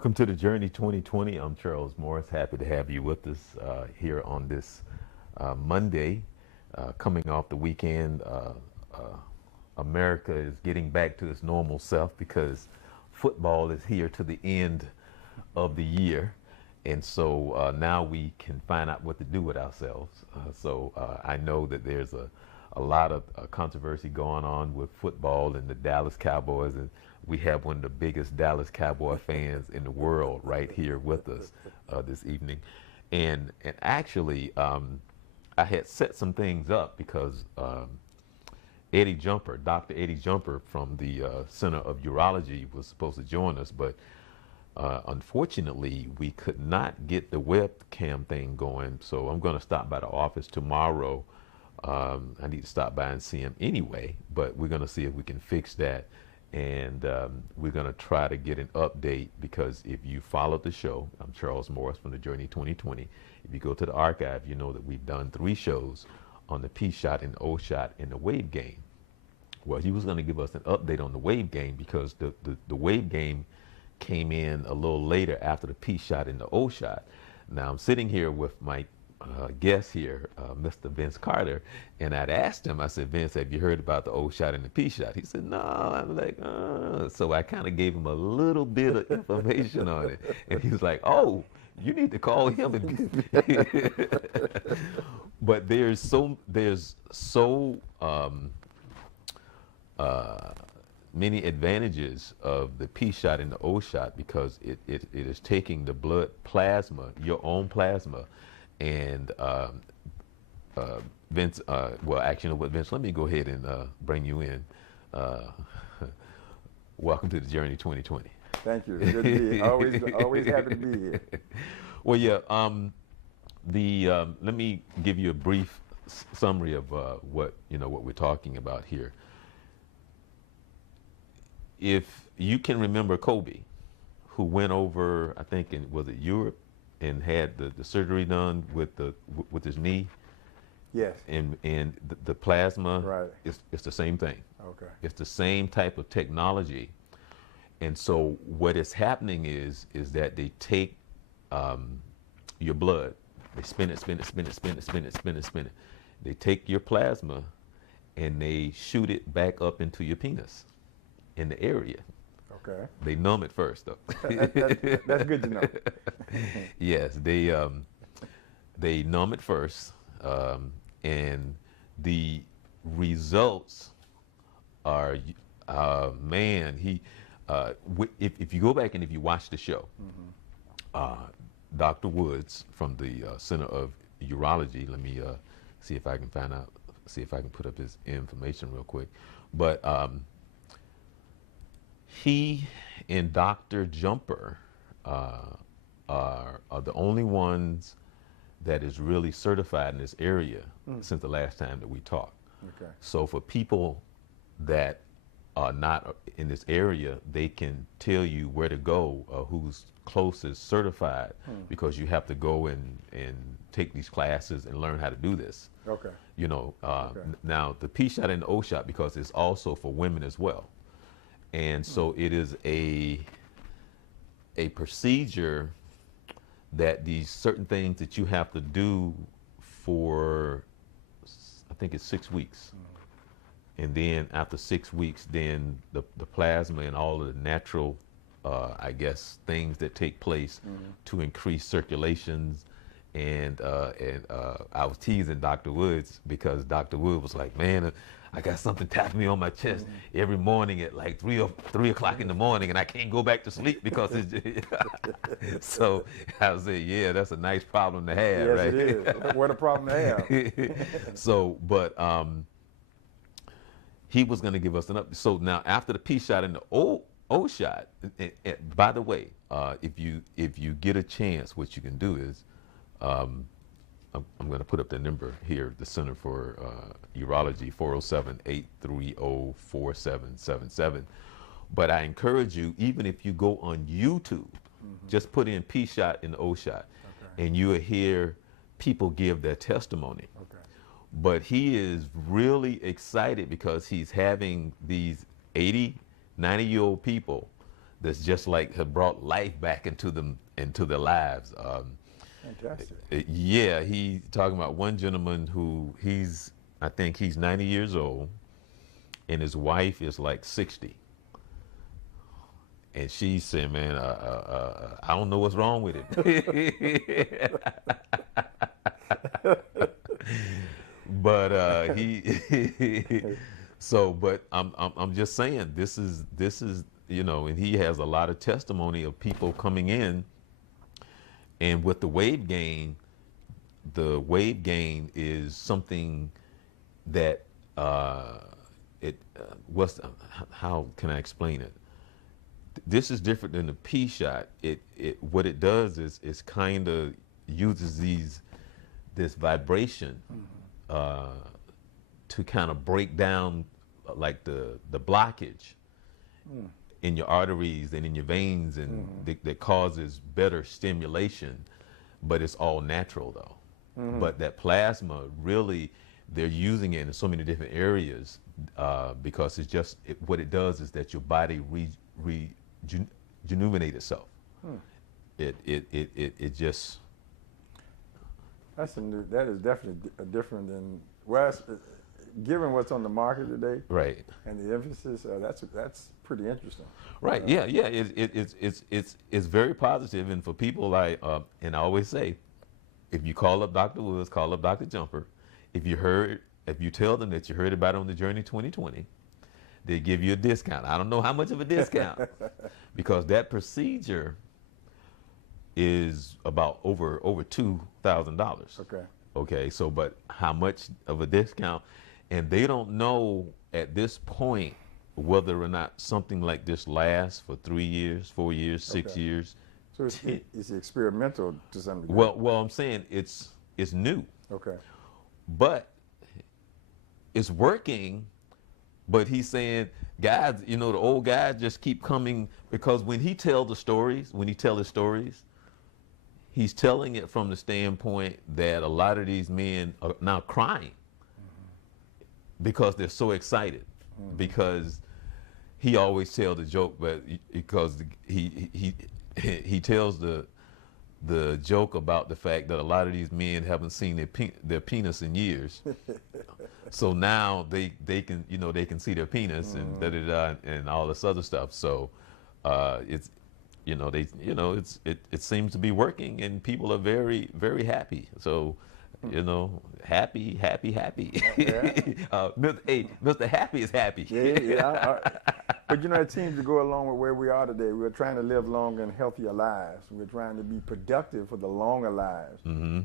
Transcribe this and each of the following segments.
Welcome to the Journey 2020. I'm Charles Morris. Happy to have you with us here on this Monday, coming off the weekend. America is getting back to its normal self because football is here to the end of the year. And so now we can find out what to do with ourselves. I know that there's a lot of controversy going on with football and the Dallas Cowboys, and we have one of the biggest Dallas Cowboy fans in the world right here with us this evening. And actually, I had set some things up because Eddie Jumper, Dr. Eddie Jumper from the Center of Urology was supposed to join us, but unfortunately, we could not get the webcam thing going. So I'm going to stop by the office tomorrow. I need to stop by and see him anyway, but we're going to see if we can fix that. And we're going to try to get an update, because if you followed the show, I'm Charles Morris from the Journey 2020. If you go to the archive, you know that we've done 3 shows on the P shot and the O shot and the wave game. Well, he was going to give us an update on the wave game because the wave game came in a little later after the P shot and the O shot. Now I'm sitting here with my guest here, Mr. Vince Carter, and I'd asked him, I said, Vince, have you heard about the O shot and the P shot? He said, no. I'm like, so I kind of gave him a little bit of information on it, and he was like, oh, you need to call him. But there's so many advantages of the P shot and the O shot, because it is taking the blood plasma, your own plasma, and Vince, well, actually, you know what, Vince, let me go ahead and bring you in. Welcome to the Journey 2020. Thank you. Good to be here. Always happy to be here. Well, yeah. Let me give you a brief summary of what we're talking about here. If you can remember Kobe, who went over, I think, was it Europe, and had the surgery done with his knee. Yes. And the plasma, right, it's the same thing. Okay. It's the same type of technology. And so what is happening is that they take your blood, they spin it. They take your plasma and they shoot it back up into your penis in the area. Okay. They numb it first, though. That's good to know. Yes, they numb it first, and the results are, man. If you go back and if you watch the show, Dr. Woods from the Center of Urology. Let me see if I can put up his information real quick, but. He and Dr. Jumper are the only ones that is really certified in this area since the last time that we talked. Okay. So for people that are not in this area, they can tell you where to go, who's closest certified, because you have to go and take these classes and learn how to do this. Okay. Okay. Now the P shot and the O shot, because it's also for women as well. And so it is a procedure that these certain things that you have to do for, I think it's 6 weeks. And then after 6 weeks, then the plasma and all of the natural, I guess, things that take place to increase circulations. And I was teasing Dr. Woods, because Dr. Woods was like, man, I got something tapping me on my chest every morning at like 3 o'clock in the morning, and I can't go back to sleep because it's so I was saying, yeah, that's a nice problem to have, yes, right? It is. What a problem to have. So, but he was going to give us an up. So now after the P shot and the O shot, by the way, if you get a chance, what you can do is, I'm going to put up the number here, the Center for Urology, 407-830-4777. But I encourage you, even if you go on YouTube, just put in P shot and O shot, and you will hear people give their testimony. Okay. But he is really excited because he's having these 80, 90-year-old people that's just like have brought life back into them, into their lives. Fantastic. Yeah, he talking about one gentleman who I think he's 90 years old, and his wife is like 60. And she said, "Man, I don't know what's wrong with it." But so, but I'm just saying, this is and he has a lot of testimony of people coming in, and with the wave gain is something that how can I explain it? This is different than the P shot. What it does is kind of uses this vibration to kind of break down like the blockage in your arteries and in your veins, and that causes better stimulation. But it's all natural though. But that plasma, really, they're using it in so many different areas because it's just what it does is that your body rejuvenate itself. It just. That is definitely different than given what's on the market today, Right. and the emphasis. That's pretty interesting. Right. Yeah. It's very positive, and for people and I always say, if you call up Dr. Woods, call up Dr. Jumper. If you tell them that you heard about it on the Journey 2020, they give you a discount. I don't know how much of a discount, because that procedure is about over $2,000. Okay. Okay. So, but how much of a discount? And they don't know at this point whether or not something like this lasts for 3 years, 4 years, 6 Okay. years. So it's experimental to some degree. Well, I'm saying it's new, Okay. but it's working. But he's saying, guys, the old guys just keep coming, because when he tells his stories, he's telling it from the standpoint that a lot of these men are now crying because they're so excited. Because he always tells the joke, but because he tells the joke about the fact that a lot of these men haven't seen their penis in years. So now they can they can see their penis and and all this other stuff. So it's it seems to be working, and people are very, very happy. So happy. Mr. Happy is happy. Yeah. But it seems to go along with where we are today. We're trying to live longer and healthier lives. We're trying to be productive for the longer lives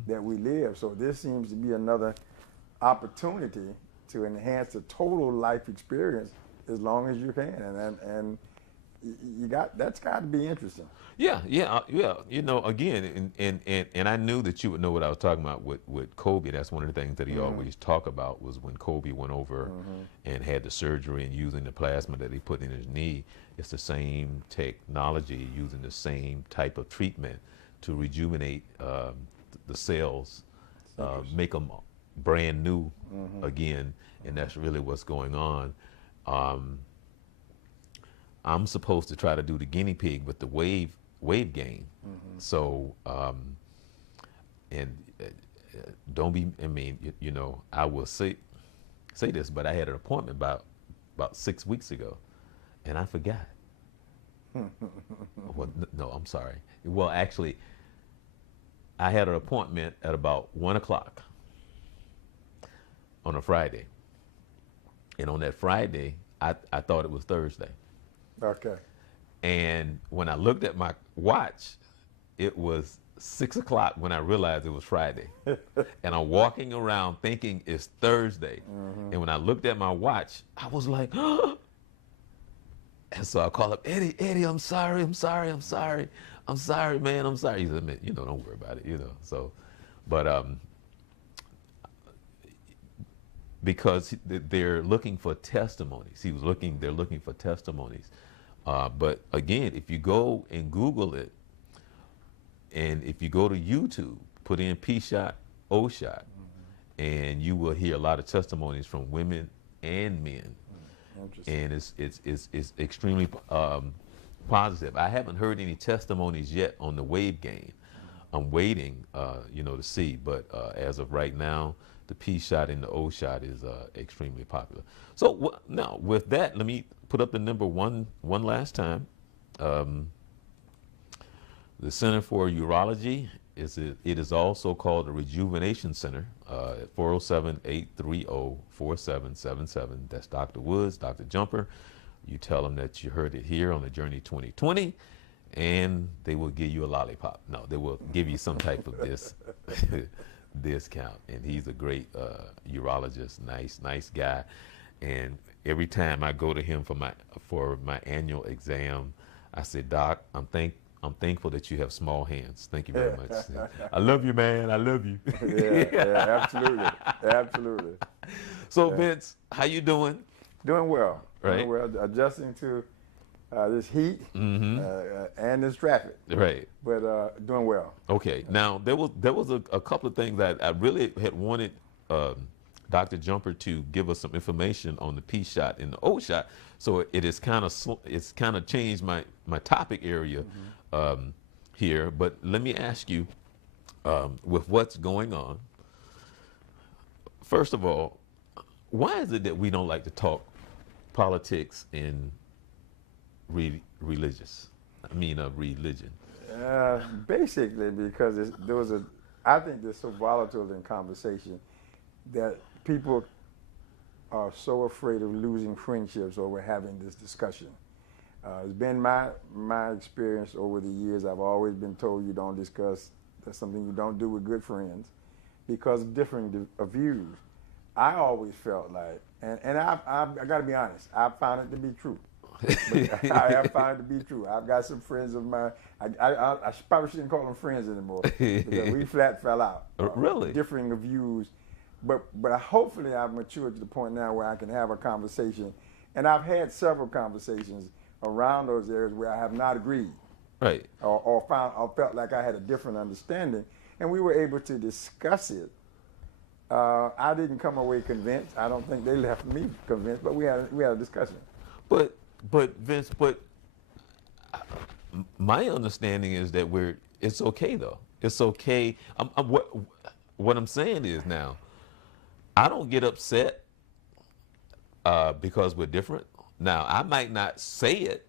that we live. So this seems to be another opportunity to enhance the total life experience as long as you can. And that's got to be interesting. Yeah. Again, and I knew that you would know what I was talking about with Kobe. That's one of the things that he always talked about, was when Kobe went over and had the surgery and using the plasma that he put in his knee. It's the same technology, using the same type of treatment to rejuvenate the cells, make them brand new again, and that's really what's going on. I'm supposed to try to do the guinea pig with the wave gain. So, and don't be. I mean, I will say this, but I had an appointment about 6 weeks ago, and I forgot. Well, no, I'm sorry. Well, actually, I had an appointment at about 1:00 on a Friday, and on that Friday, I thought it was Thursday. Okay. And when I looked at my watch, it was 6:00 when I realized it was Friday. And I'm walking around thinking it's Thursday. And when I looked at my watch, I was like, oh. And so I called up Eddie, I'm sorry, man, I'm sorry. He said, man, don't worry about it, So, but because they're looking for testimonies. They're looking for testimonies. But again, if you go and Google it, and if you go to YouTube, put in P-shot, O-shot, and you will hear a lot of testimonies from women and men. And it's extremely positive. I haven't heard any testimonies yet on the wave gain. I'm waiting, to see. But as of right now, the P shot and the O shot is extremely popular. So now with that, let me put up the number one last time. The Center for Urology it is also called the Rejuvenation Center at 407-830-4777. That's Dr. Woods, Dr. Jumper. You tell them that you heard it here on the Journey 2020, and they will give you a lollipop. No, they will give you some type of discount. And he's a great urologist, nice guy. And every time I go to him for my annual exam, I say, Doc, I'm thankful that you have small hands. Thank you very much. I love you, man. I love you. yeah, absolutely. So, Vince, how you doing? Doing well. Right. Doing well. Adjusting to this heat and this traffic. Right. But doing well. Okay. Now, there was a couple of things that I really had wanted Dr. Jumper to give us some information on the P shot and the O shot. So it's kind of changed my topic area here. But let me ask you, with what's going on, first of all, why is it that we don't like to talk politics and religion? Basically, because I think they're so volatile in conversation that people are so afraid of losing friendships over having this discussion. It's been my experience over the years. I've always been told you don't discuss. That's something you don't do with good friends because of differing views. I always felt like, and I got to be honest, I found it to be true. I have found it to be true. I've got some friends of mine. I probably shouldn't call them friends anymore because we flat fell out. Really? Differing of views. But hopefully I've matured to the point now where I can have a conversation. And I've had several conversations around those areas where I have not agreed. Right. Or felt like I had a different understanding. And we were able to discuss it. I didn't come away convinced. I don't think they left me convinced, but we had a discussion. But Vince, my understanding is that it's okay though. It's okay. What I'm saying is now, I don't get upset because we're different. Now, I might not say it,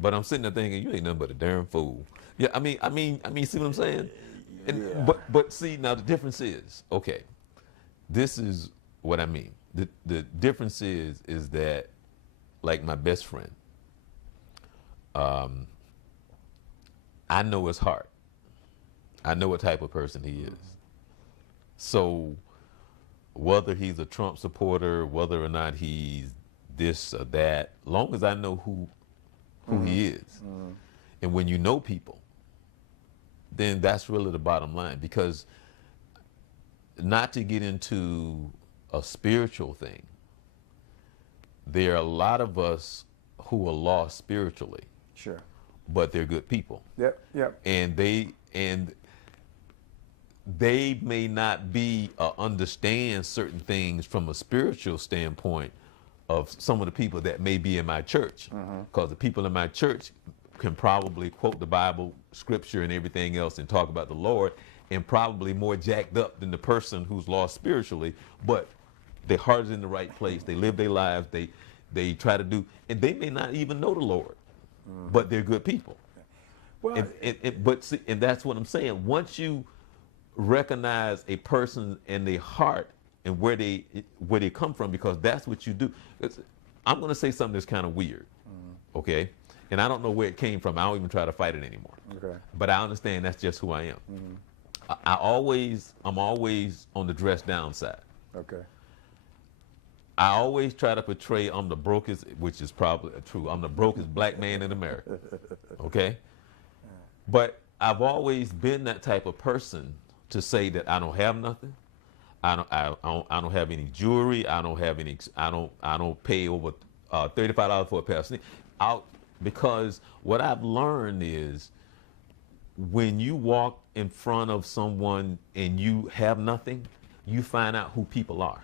but I'm sitting there thinking, you ain't nothing but a darn fool. Yeah, I mean, see what I'm saying? And, Yeah. But see, now the difference is, okay, this is what I mean. The difference is that, like my best friend, I know his heart. I know what type of person he is. So whether he's a Trump supporter, whether or not he's this or that, long as I know who he is. And when you know people, then that's really the bottom line. Because not to get into a spiritual thing, there are a lot of us who are lost spiritually. Sure. But they're good people. Yep. And they may not understand certain things from a spiritual standpoint of some of the people that may be in my church. Because the people in my church can probably quote the Bible, scripture, and everything else and talk about the Lord, and probably more jacked up than the person who's lost spiritually, but their heart is in the right place. They live their lives. They try to do, and they may not even know the Lord, but they're good people. Well, and that's what I'm saying. Once you recognize a person and their heart and where they come from, because that's what you do. I'm going to say something that's kind of weird, okay? And I don't know where it came from. I don't even try to fight it anymore. Okay. But I understand that's just who I am. I'm always on the dress down side. Okay. I always try to portray I'm the brokest, which is probably true. I'm the brokest black man in America. Okay? But I've always been that type of person to say that I don't have nothing. I don't have any jewelry. I don't pay over $35 for a pair of sneakers. Because what I've learned is when you walk in front of someone and you have nothing, you find out who people are.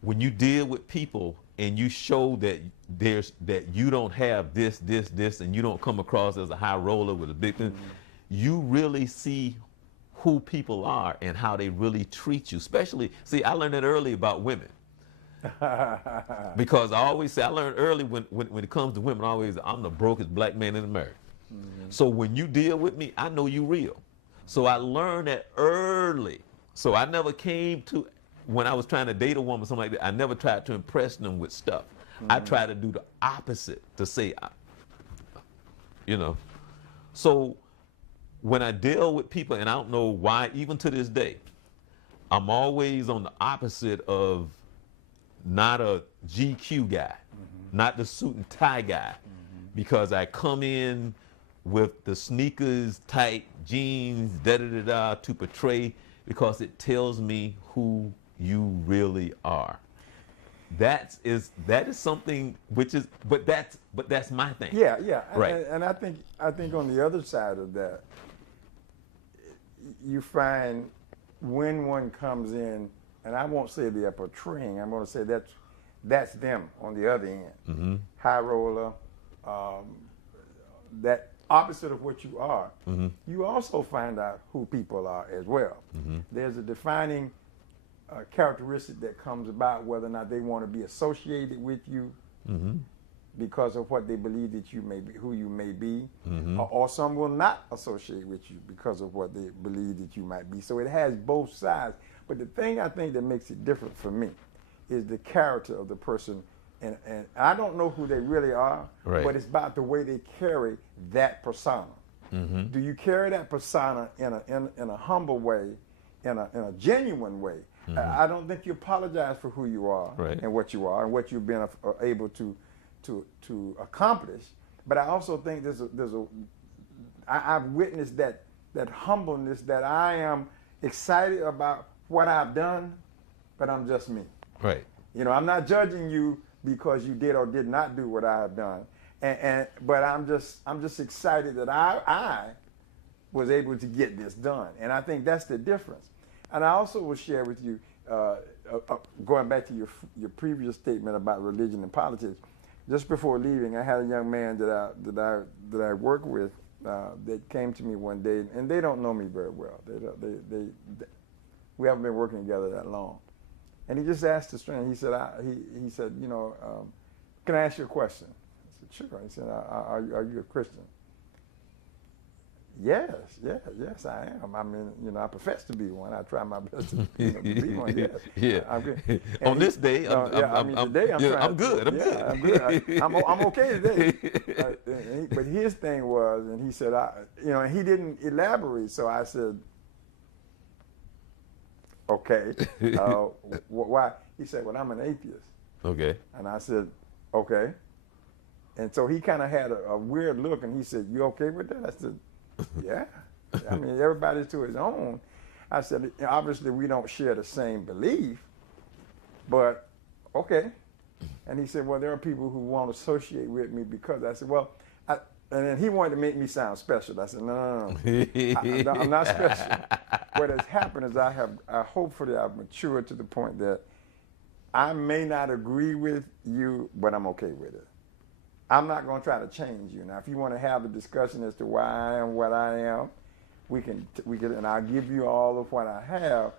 When you deal with people and you show that you don't have this, and you don't come across as a high roller with a big thing, you really see who people are and how they really treat you. Especially, see, I learned that early about women. Because I always say, I learned early when it comes to women, I'm the brokest black man in America. So when you deal with me, I know you real. So I learned that early. So I never came to, when I was trying to date a woman, something like that, I never tried to impress them with stuff. I tried to do the opposite, to say, you know. So when I deal with people, and I don't know why, even to this day, I'm always on the opposite of not a GQ guy, not the suit and tie guy, because I come in with the sneakers, tight jeans, to portray, because it tells me who you really are. That is something which is, but that's my thing. Yeah, yeah. Right. And I think on the other side of that, you find when one comes in, and I won't say they're portraying, I'm going to say that's them on the other end. High roller, that opposite of what you are. You also find out who people are as well. There's a defining characteristic that comes about whether or not they want to be associated with you because of what they believe that you may be, who you may be, or some will not associate with you because of what they believe that you might be. So it has both sides. But the thing I think that makes it different for me is the character of the person. And I don't know who they really are, but it's about the way they carry that persona. Do you carry that persona in a humble way, in a genuine way? I don't think you apologize for who you are and what you are and what you've been able to accomplish. But I also think I've witnessed that humbleness, that I am excited about what I've done, but I'm just me. Right. You know, I'm not judging you because you did or did not do what I have done, but I'm just excited that I was able to get this done, and I think that's the difference. And I also will share with you, going back to your previous statement about religion and politics. Just before leaving, I had a young man that I work with that came to me one day, and they don't know me very well. We haven't been working together that long. And he just asked a stranger. He said, you know, can I ask you a question? I said, sure. He said, are you a Christian? Yes, I am. I mean, you know, I profess to be one. I try my best to be one. Yes. Yeah. I'm good. On today I'm good. I'm good. I'm okay today. But his thing was, and he said, he didn't elaborate. So I said, okay. Why? He said, well, I'm an atheist. Okay. And I said, okay. And so he kind of had a weird look, and he said, you okay with that? I said, yeah. I mean, everybody's to his own. I said, obviously we don't share the same belief, but okay. And he said, well, there are people who won't associate with me because. I said, well, and then he wanted to make me sound special. I said, no. I'm not special. What has happened is hopefully I've matured to the point that I may not agree with you, but I'm okay with it. I'm not going to try to change you. Now, if you want to have a discussion as to why I am what I am, we can, and I'll give you all of what I have,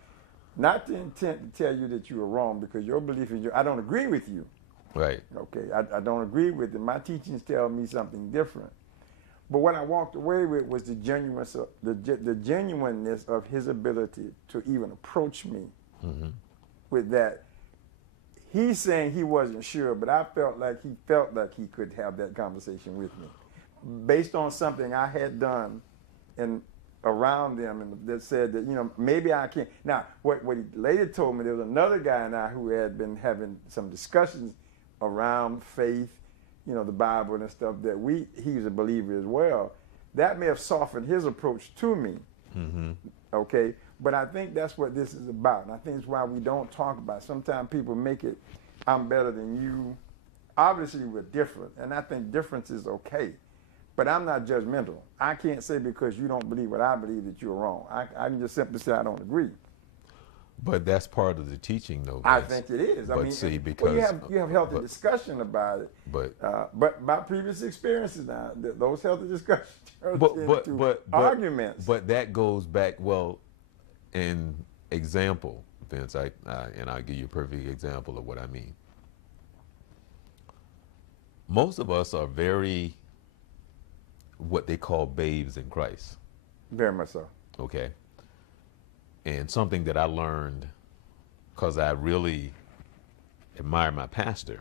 not the intent to tell you that you are wrong, because your belief is I don't agree with you. Right. Okay, I don't agree with it. My teachings tell me something different. But what I walked away with was the genuineness of his ability to even approach me with that. He's saying he wasn't sure, but I felt like he could have that conversation with me, based on something I had done around them, and that said that, you know, maybe I can't. Now, what he later told me, there was another guy and I who had been having some discussions around faith, you know, the Bible and stuff, that he's a believer as well. That may have softened his approach to me. Okay. But I think that's what this is about. And I think it's why we don't talk about it. Sometimes people make it, I'm better than you. Obviously, we're different. And I think difference is okay. But I'm not judgmental. I can't say because you don't believe what I believe that you're wrong. I can just simply say I don't agree. But that's part of the teaching, though. I Vince. think it is. I But mean, see, well, because you have healthy but, discussion about it, but but about previous experiences now, those healthy discussions turn into arguments. But that goes back. Well, an example, Vince. And I'll give you a perfect example of what I mean. Most of us are very what they call babes in Christ. Very much so. Okay. And something that I learned, because I really admire my pastor,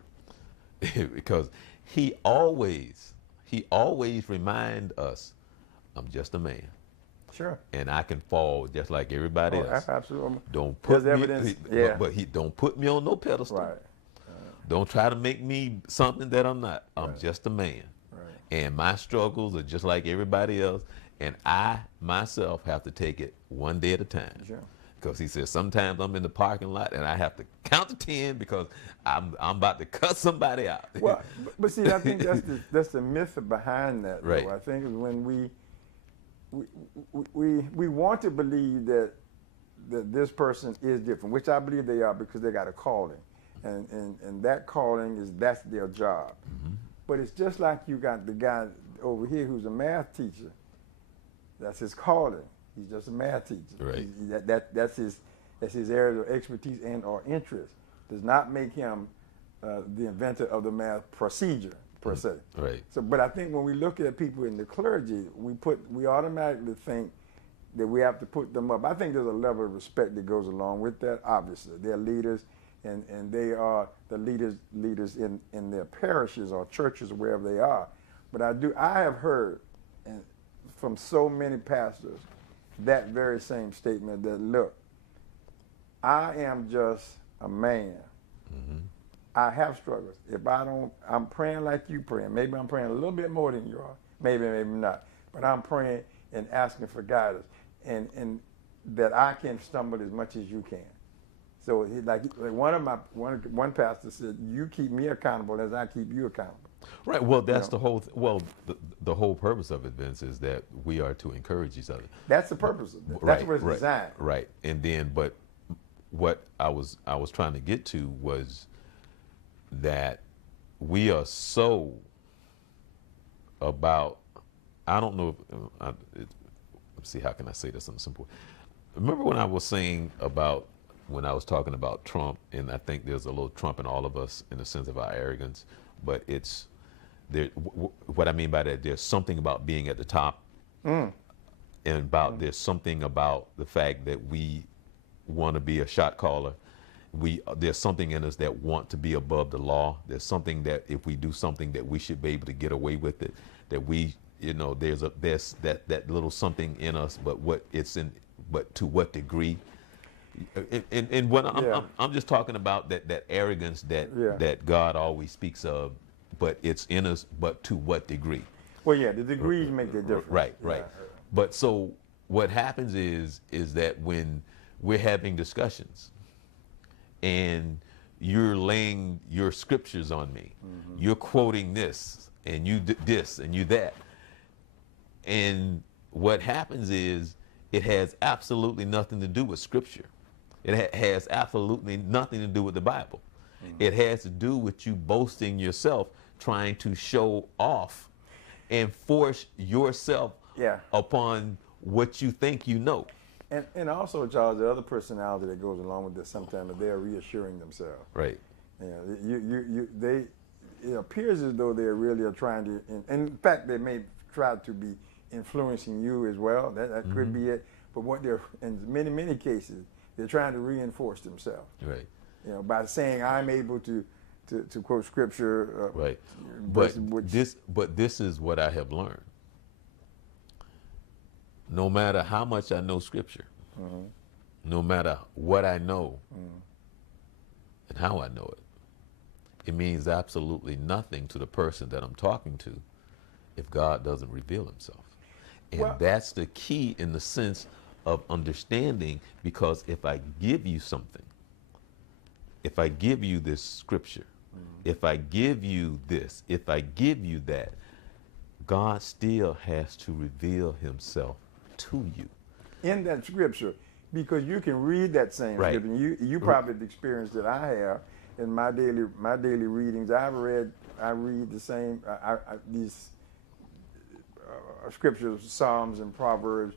because he always remind us, I'm just a man. Sure. And I can fall just like everybody else. Absolutely. Don't put There's me, evidence. but he don't put me on no pedestal. Right. Don't try to make me something that I'm not. I'm Right. just a man. Right. And my struggles are just like everybody else. And I myself have to take it one day at a time. Sure. Because he says sometimes I'm in the parking lot and I have to count to 10 because I'm about to cut somebody out. Well, but see, I think that's the myth behind that. Right. Though. I think is when we want to believe that this person is different, which I believe they are because they got a calling, and that calling that's their job. Mm-hmm. But it's just like you got the guy over here who's a math teacher. That's his calling. He's just a math teacher. Right. That's his area of expertise and or interest. Does not make him the inventor of the math procedure per se. Right. So, but I think when we look at people in the clergy, we automatically think that we have to put them up. I think there's a level of respect that goes along with that. Obviously, they're leaders, and they are the leaders in their parishes or churches or wherever they are. But I have heard from so many pastors that very same statement that, look, I am just a man. Mm-hmm. I have struggles. If I'm praying like you praying. Maybe I'm praying a little bit more than you are. Maybe not. But I'm praying and asking for guidance, and that I can stumble as much as you can. So one pastor said, you keep me accountable as I keep you accountable. Right. Well, that's the whole. The whole purpose of it, Vince, is that we are to encourage each other. That's the purpose of it. That's what it's designed. Right. And then, but what I was trying to get to was that we are so about. I don't know. Let's see. How can I say this in a simple way? Remember when I was saying about when I was talking about Trump, and I think there's a little Trump in all of us in the sense of our arrogance, but it's. What I mean by that, there's something about being at the top, and there's something about the fact that we want to be a shot caller. There's something in us that want to be above the law. There's something that if we do something that we should be able to get away with it. That we, there's that little something in us, but to what degree? And when I'm just talking about that arrogance that God always speaks of. But it's in us, but to what degree? Well, yeah, the degrees make the difference. Right. But so what happens is that when we're having discussions and you're laying your scriptures on me, you're quoting this and you this and you that. And what happens is it has absolutely nothing to do with scripture. It has absolutely nothing to do with the Bible. It has to do with you boasting yourself, trying to show off and force yourself upon what you think you know. And also, Charles, the other personality that goes along with this sometimes they're reassuring themselves. Right. It appears as though they really are trying to, and in fact, they may try to be influencing you as well. That could be it. But what they're, in many cases, they're trying to reinforce themselves. Right. By saying I'm able to quote scripture. Right. But this is what I have learned. No matter how much I know scripture, no matter what I know and how I know it means absolutely nothing to the person that I'm talking to if God doesn't reveal himself. And that's the key in the sense of understanding, because if I give you something, if I give you this scripture, if I give you this, if I give you that, God still has to reveal himself to you. In that scripture, Because you can read that same Right. scripture. And you probably the experience that I have in my daily readings. I read the same these scriptures, Psalms and Proverbs,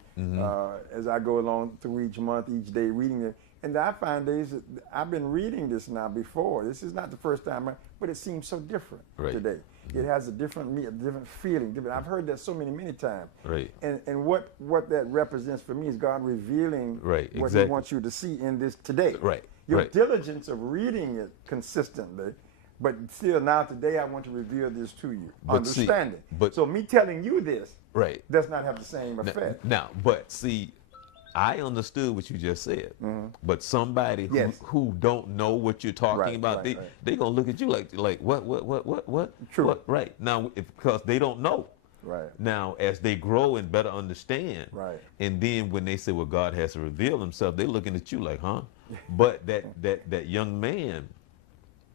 as I go along through each month, each day, reading it. And I find days that I've been reading this now before. This is not the first time, but it seems so different today. It has a different feeling. I've heard that so many times. Right. And what that represents for me is God revealing what He wants you to see in this today. Right. Your diligence of reading it consistently, but still now today I want to reveal this to you. Understanding. So me telling you this does not have the same effect. Now, but see, I understood what you just said, but somebody who don't know what you're talking about, they gonna look at you like what? True. What? Right. Now, because they don't know. Right. Now, as they grow and better understand, and then when they say, well, God has to reveal Himself, they're looking at you like, huh? But that young man,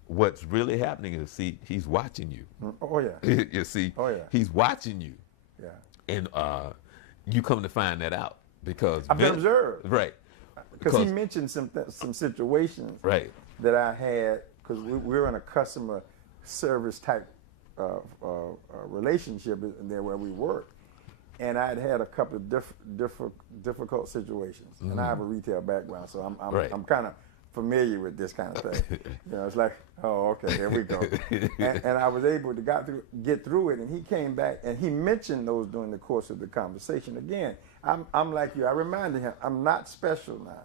what's really happening is, see, he's watching you. Oh yeah. You see, he's watching you. Yeah. And you come to find that out. Because I've observed, right? Because he mentioned some situations, that I had, because we're in a customer service type relationship in there where we work, and I'd had a couple of difficult situations, and I have a retail background, so I'm kind of familiar with this kind of thing. It's like, oh, okay, here we go. and I was able to get through it, and he came back and he mentioned those during the course of the conversation. Again, I'm like you. I reminded him, I'm not special now.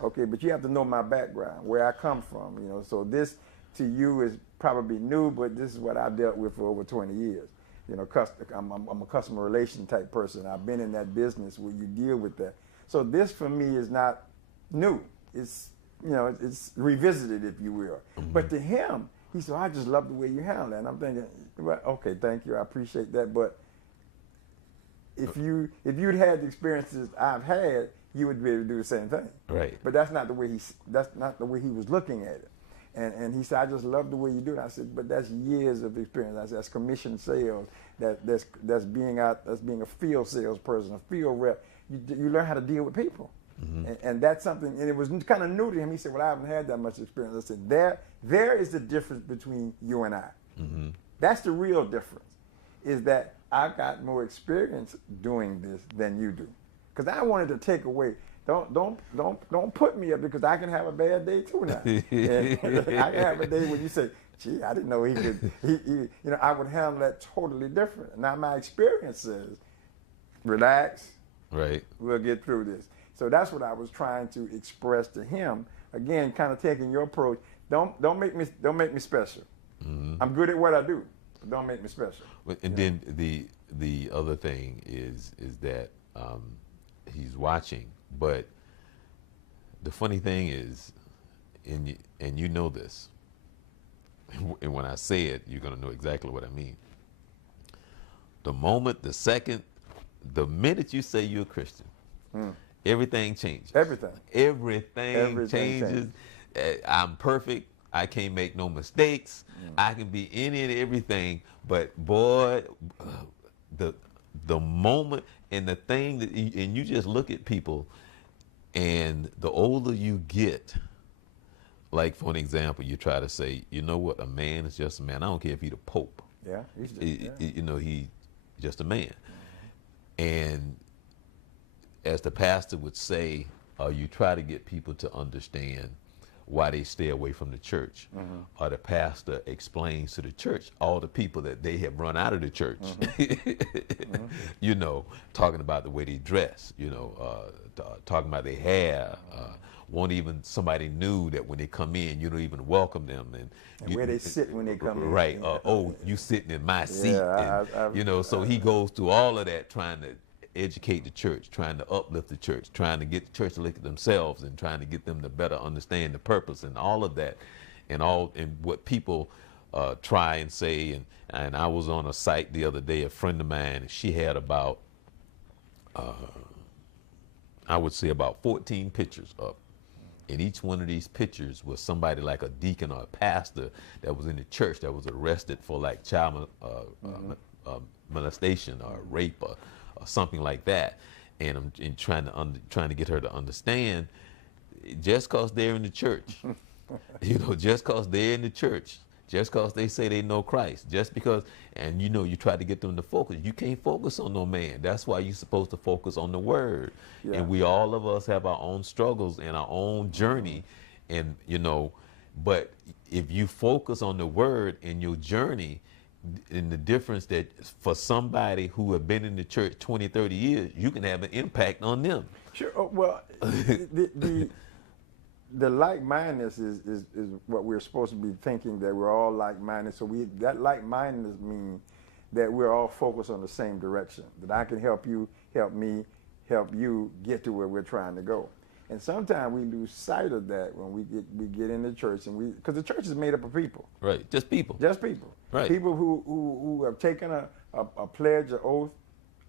Okay, but you have to know my background, where I come from. So this to you is probably new, but this is what I dealt with for over 20 years. I'm a customer relation type person. I've been in that business where you deal with that. So this for me is not new. It's revisited, if you will. But to him, he said, I just love the way you handle that. And I'm thinking, well, okay, thank you, I appreciate that. But if you'd had the experiences I've had, you would be able to do the same thing. Right. But that's not the way he was looking at it. And he said, I just love the way you do it. I said, but that's years of experience. I said, that's commission sales. That's being a field salesperson, a field rep. You learn how to deal with people. And that's something, and it was kind of new to him. He said, well, I haven't had that much experience. I said, there is the difference between you and I. That's the real difference, is that I got more experience doing this than you do. Because I wanted to take away, don't put me up, because I can have a bad day too now. I can have a day when you say, gee, I didn't know he could, I would handle that totally different. Now my experience says, relax, we'll get through this. So that's what I was trying to express to him. Again, kind of taking your approach. Don't make me special. I'm good at what I do, but don't make me special. And then the other thing is that he's watching. But the funny thing is, and you know this, and when I say it, you're gonna know exactly what I mean. The minute you say you're a Christian. Everything changes. Everything changes. I'm perfect. I can't make no mistakes. I can be any and everything. But boy, the moment and the thing that, and you just look at people, and the older you get, like for an example, you try to say, you know what, a man is just a man. I don't care if he's the Pope. Yeah, he's just, he's just a man. And as the pastor would say, you try to get people to understand why they stay away from the church. Or the pastor explains to the church all the people that they have run out of the church. Talking about the way they dress, talking about their hair. Won't even somebody knew that when they come in, you don't even welcome them. And where they sit when they come in. Right. You sitting in my seat. So he goes through all of that, trying to educate the church, trying to uplift the church, trying to get the church to look at themselves, and trying to get them to better understand the purpose and all of that, and what people try and say. And I was on a site the other day, a friend of mine, and she had about, I would say about 14 pictures up. And each one of these pictures was somebody like a deacon or a pastor that was in the church that was arrested for like child molestation or rape or something like that. and I'm trying to get her to understand, just cause they're in the church, just cause they're in the church, just cause they say they know Christ, just because, and you try to get them to focus. You can't focus on no man. That's why you're supposed to focus on the word. Yeah. And we all of us have our own struggles and our own journey, and but if you focus on the word in your journey, and the difference that for somebody who have been in the church 20, 30 years, you can have an impact on them. Sure. Well, the like-mindedness is what we're supposed to be thinking, that we're all like-minded. So that like-mindedness means that we're all focused on the same direction, that I can help you, help me, help you get to where we're trying to go. And sometimes we lose sight of that when we get in the church, and because the church is made up of people. Right, just people. Just people. Right. People who have taken a pledge, an oath,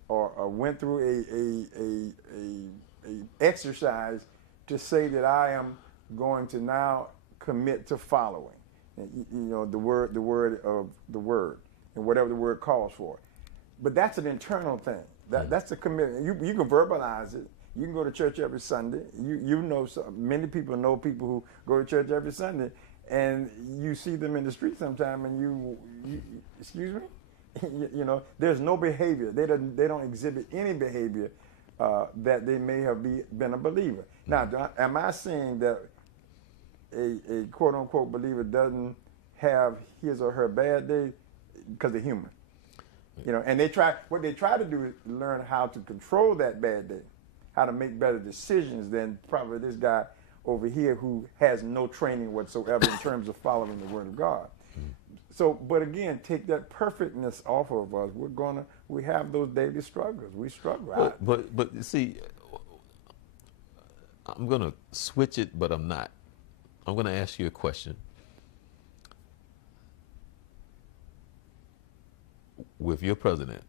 or went through a exercise to say that I am going to now commit to following, the word and whatever the word calls for. But that's an internal thing. That's a commitment. You can verbalize it. You can go to church every Sunday. Many people know people who go to church every Sunday, and you see them in the street sometime, and you excuse me, there's no behavior. They don't exhibit any behavior that they may have been a believer. Now, am I saying that a quote unquote believer doesn't have his or her bad day? Because they're human, and what they try to do is learn how to control that bad day, how to make better decisions than probably this guy over here who has no training whatsoever in terms of following the word of God. So, but again, take that perfectness off of us. We have those daily struggles. We struggle. But see, I'm gonna switch it, but I'm not. I'm gonna ask you a question. With your president.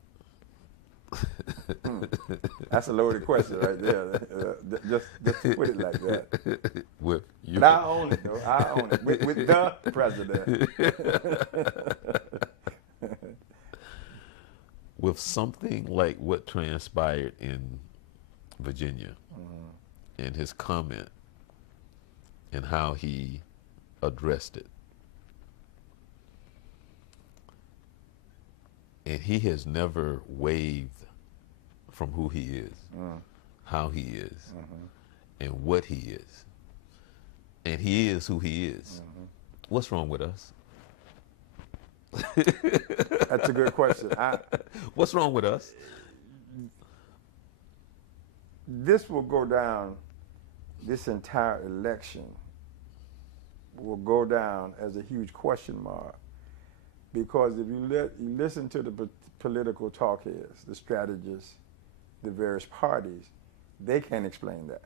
That's a loaded question right there. Just to put it like that. With you. But I own it, though. I own it. With the president. With something like what transpired in Virginia, and his comment and how he addressed it. And he has never wavered from who he is, how he is, and what he is. And he is who he is. What's wrong with us? That's a good question. What's wrong with us? This will go down, this entire election will go down as a huge question mark. Because if you listen to the political talk heads, the strategists, the various parties, they can't explain that.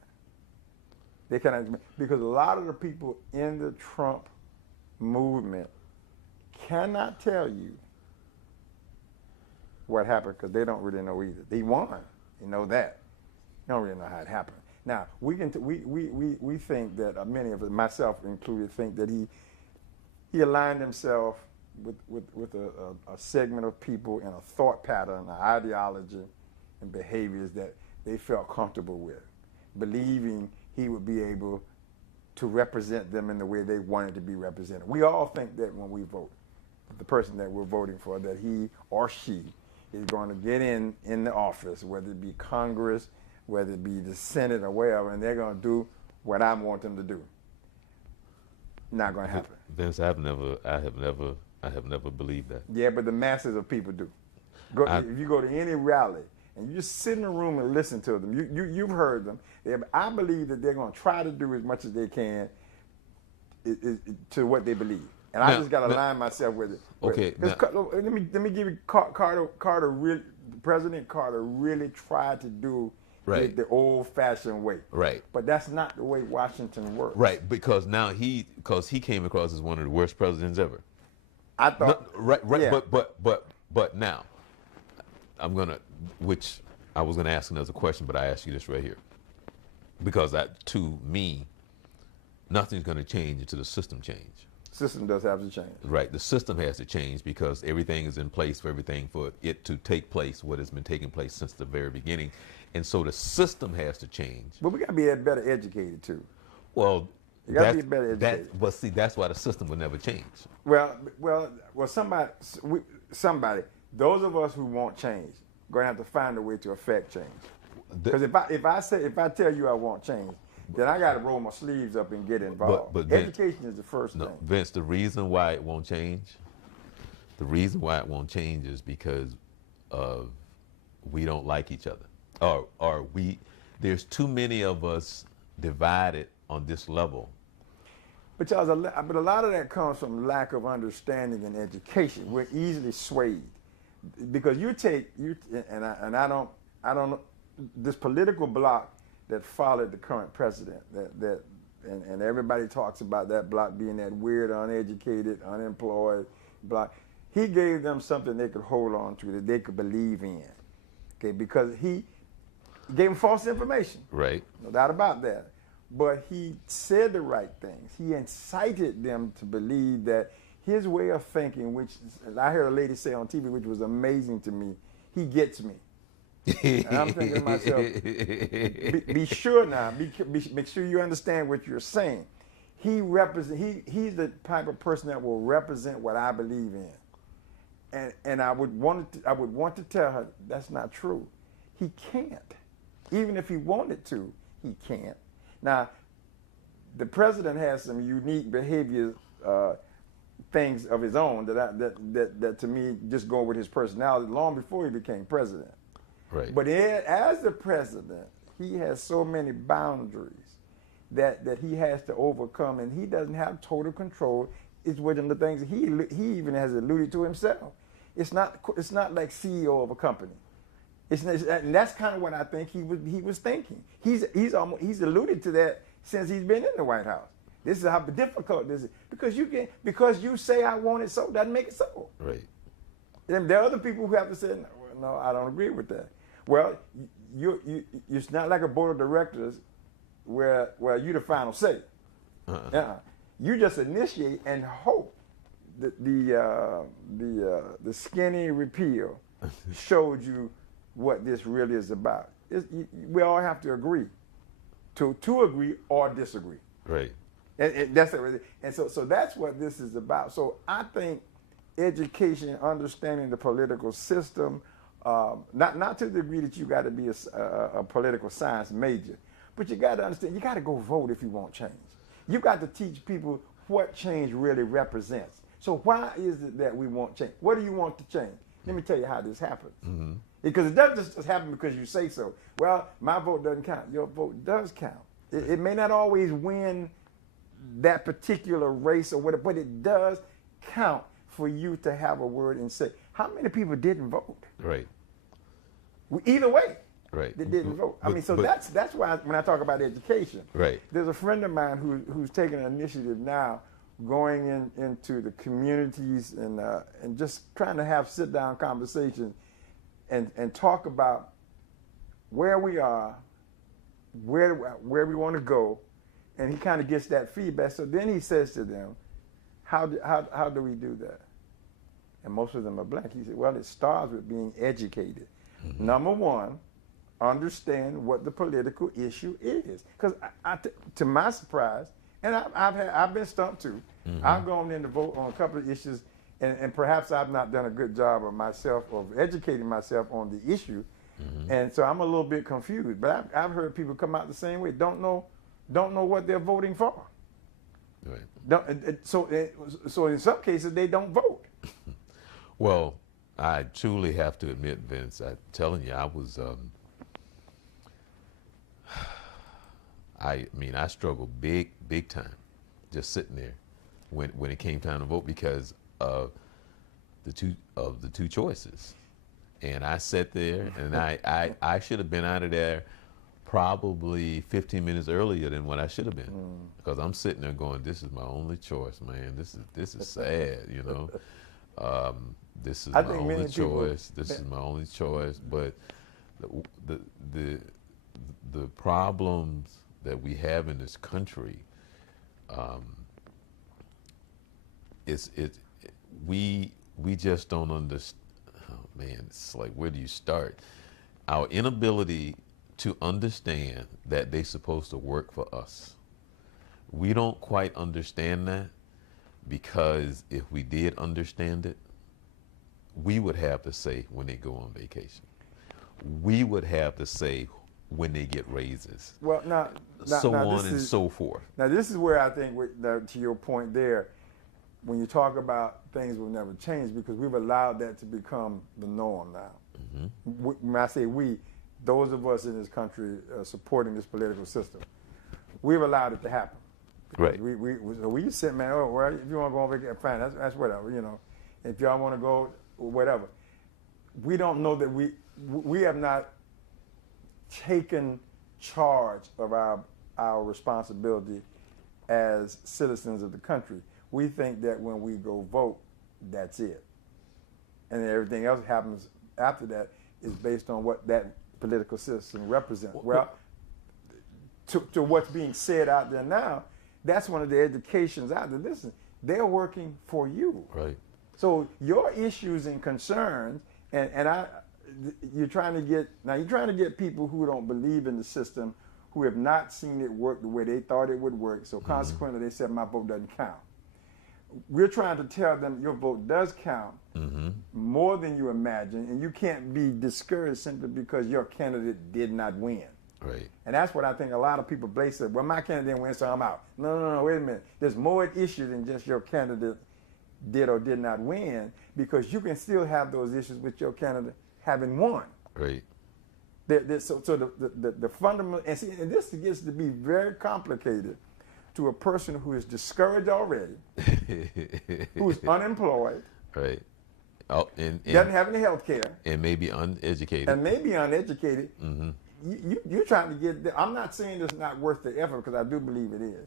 They cannot explain, because a lot of the people in the Trump movement cannot tell you what happened, because they don't really know either. They won, you know that. They don't really know how it happened. Now we think that many of us, myself included, think that he aligned himself with a segment of people in a thought pattern, an ideology, and behaviors that they felt comfortable with, believing he would be able to represent them in the way they wanted to be represented. We all think that when we vote, the person that we're voting for, that he or she is going to get in the office, whether it be Congress, whether it be the Senate or wherever, and they're going to do what I want them to do. Not going to happen. Vince, I have never believed that. Yeah, but the masses of people do. If you go to any rally and you just sit in a room and listen to them, you've heard them. I believe that they're going to try to do as much as they can to what they believe, and I just got to align myself with it. Okay. Let me give you President Carter really tried to do it the old-fashioned way. Right. But that's not the way Washington works. Right, because now he came across as one of the worst presidents ever. I thought. Right. Yeah. But now, which I was gonna ask another question, but I ask you this right here, because to me, nothing's gonna change until the system change. system does have to change. Right. The system has to change because everything is in place for everything for it to take place, what has been taking place since the very beginning. And so the system has to change. But we got to be better educated too. Well, You got to be better educated. But see, that's why the system will never change. Well, somebody, those of us who want change, going to have to find a way to affect change. Because if I tell you I want change, then I got to roll my sleeves up and get involved. But education is the first thing. Vince, the reason why it won't change, is because we don't like each other, or there's too many of us divided on this level. But Charles, but a lot of that comes from lack of understanding and education. We're easily swayed because I don't this political bloc that followed the current president and everybody talks about that bloc being that weird, uneducated, unemployed bloc. He gave them something they could hold on to, that they could believe in. Okay, because he gave them false information. Right. No doubt about that. But he said the right things. He incited them to believe that his way of thinking, which I heard a lady say on TV, which was amazing to me, he gets me. And I'm thinking to myself, be sure now, make sure you understand what you're saying. He's the type of person that will represent what I believe in. And I would want to tell her that's not true. He can't. Even if he wanted to, he can't. Now, the president has some unique behavior things of his own that to me just go with his personality long before he became president. Right. But as the president, he has so many boundaries that he has to overcome, and he doesn't have total control. It's one of the things he even has alluded to himself. It's not like CEO of a company. And that's kind of what I think he was thinking. He's alluded to that since he's been in the White House. This is how difficult this is because you say I want it so doesn't make it so. Right. And there are other people who have to say no, I don't agree with that. Well, it's not like a board of directors where you the final say. You just initiate and hope that the skinny repeal showed you what this really is about. We all have to agree to agree or disagree. Right. And that's it. And so that's what this is about. So I think education, understanding the political system, not to the degree that you got to be a political science major, but you got to understand, you got to go vote if you want change. You got to teach people what change really represents. So why is it that we want change? What do you want to change? Let me tell you how this happens. Mm-hmm. Because it doesn't just happen because you say so. Well, my vote doesn't count. Your vote does count. It may not always win that particular race or whatever, but it does count for you to have a word and say. How many people didn't vote? Right. Either way, right. They didn't vote. That's why when I talk about education, right. There's a friend of mine who's taking an initiative now, going into the communities and just trying to have sit down conversations and talk about where we are, where we want to go, and he kind of gets that feedback. So then he says to them, how do we do that? And most of them are blank. He said, well, it starts with being educated. Mm-hmm. Number one, understand what the political issue is. Because to my surprise, and I've been stumped too. Mm-hmm. I've gone in to vote on a couple of issues, and perhaps I've not done a good job of educating myself on the issue. Mm-hmm. And so I'm a little bit confused. But I've heard people come out the same way, don't know what they're voting for. Right. So in some cases, they don't vote. Well, I truly have to admit, Vince, I'm telling you, I was, I struggled big time just sitting there when it came time to vote because of the two choices. And I sat there and I should have been out of there probably 15 minutes earlier than what I should have been. Because I'm sitting there going, this is my only choice, man. This is sad, you know. This is my only choice. This is my only choice. But the problems that we have in this country, it's it we just don't understand. Oh man, it's like, where do you start? Our inability to understand that they're supposed to work for us. We don't quite understand that, because if we did understand it, we would have to say when they go on vacation. We would have to say when they get raises. Well, now so on and so forth. Now, this is where I think, to your point there, when you talk about things will never change, because we've allowed that to become the norm now. Mm-hmm. When I say we, those of us in this country supporting this political system, we've allowed it to happen. Right. We sit, man, oh, well, if you want to go on vacation, fine, that's whatever, you know. If y'all want to go, whatever. We don't know that we have not taken charge of our responsibility as citizens of the country. We think that when we go vote, that's it. And then everything else happens after that is based on what that political system represents. Well, to what's being said out there now, that's one of the educations out there. Listen, they're working for you. Right. So your issues and concerns, you're trying to get people who don't believe in the system, who have not seen it work the way they thought it would work. So consequently, they said my vote doesn't count. We're trying to tell them your vote does count more than you imagine, and you can't be discouraged simply because your candidate did not win. Right. And that's what I think a lot of people blame. Well, my candidate didn't win, so I'm out. No, wait a minute. There's more at issue than just your candidate did or did not win, because you can still have those issues with your candidate having won. Right. So the fundamental, and this gets to be very complicated to a person who is discouraged already, who's unemployed, right, and doesn't have any health care, and maybe uneducated. Mm-hmm. You're trying to get. I'm not saying it's not worth the effort, because I do believe it is.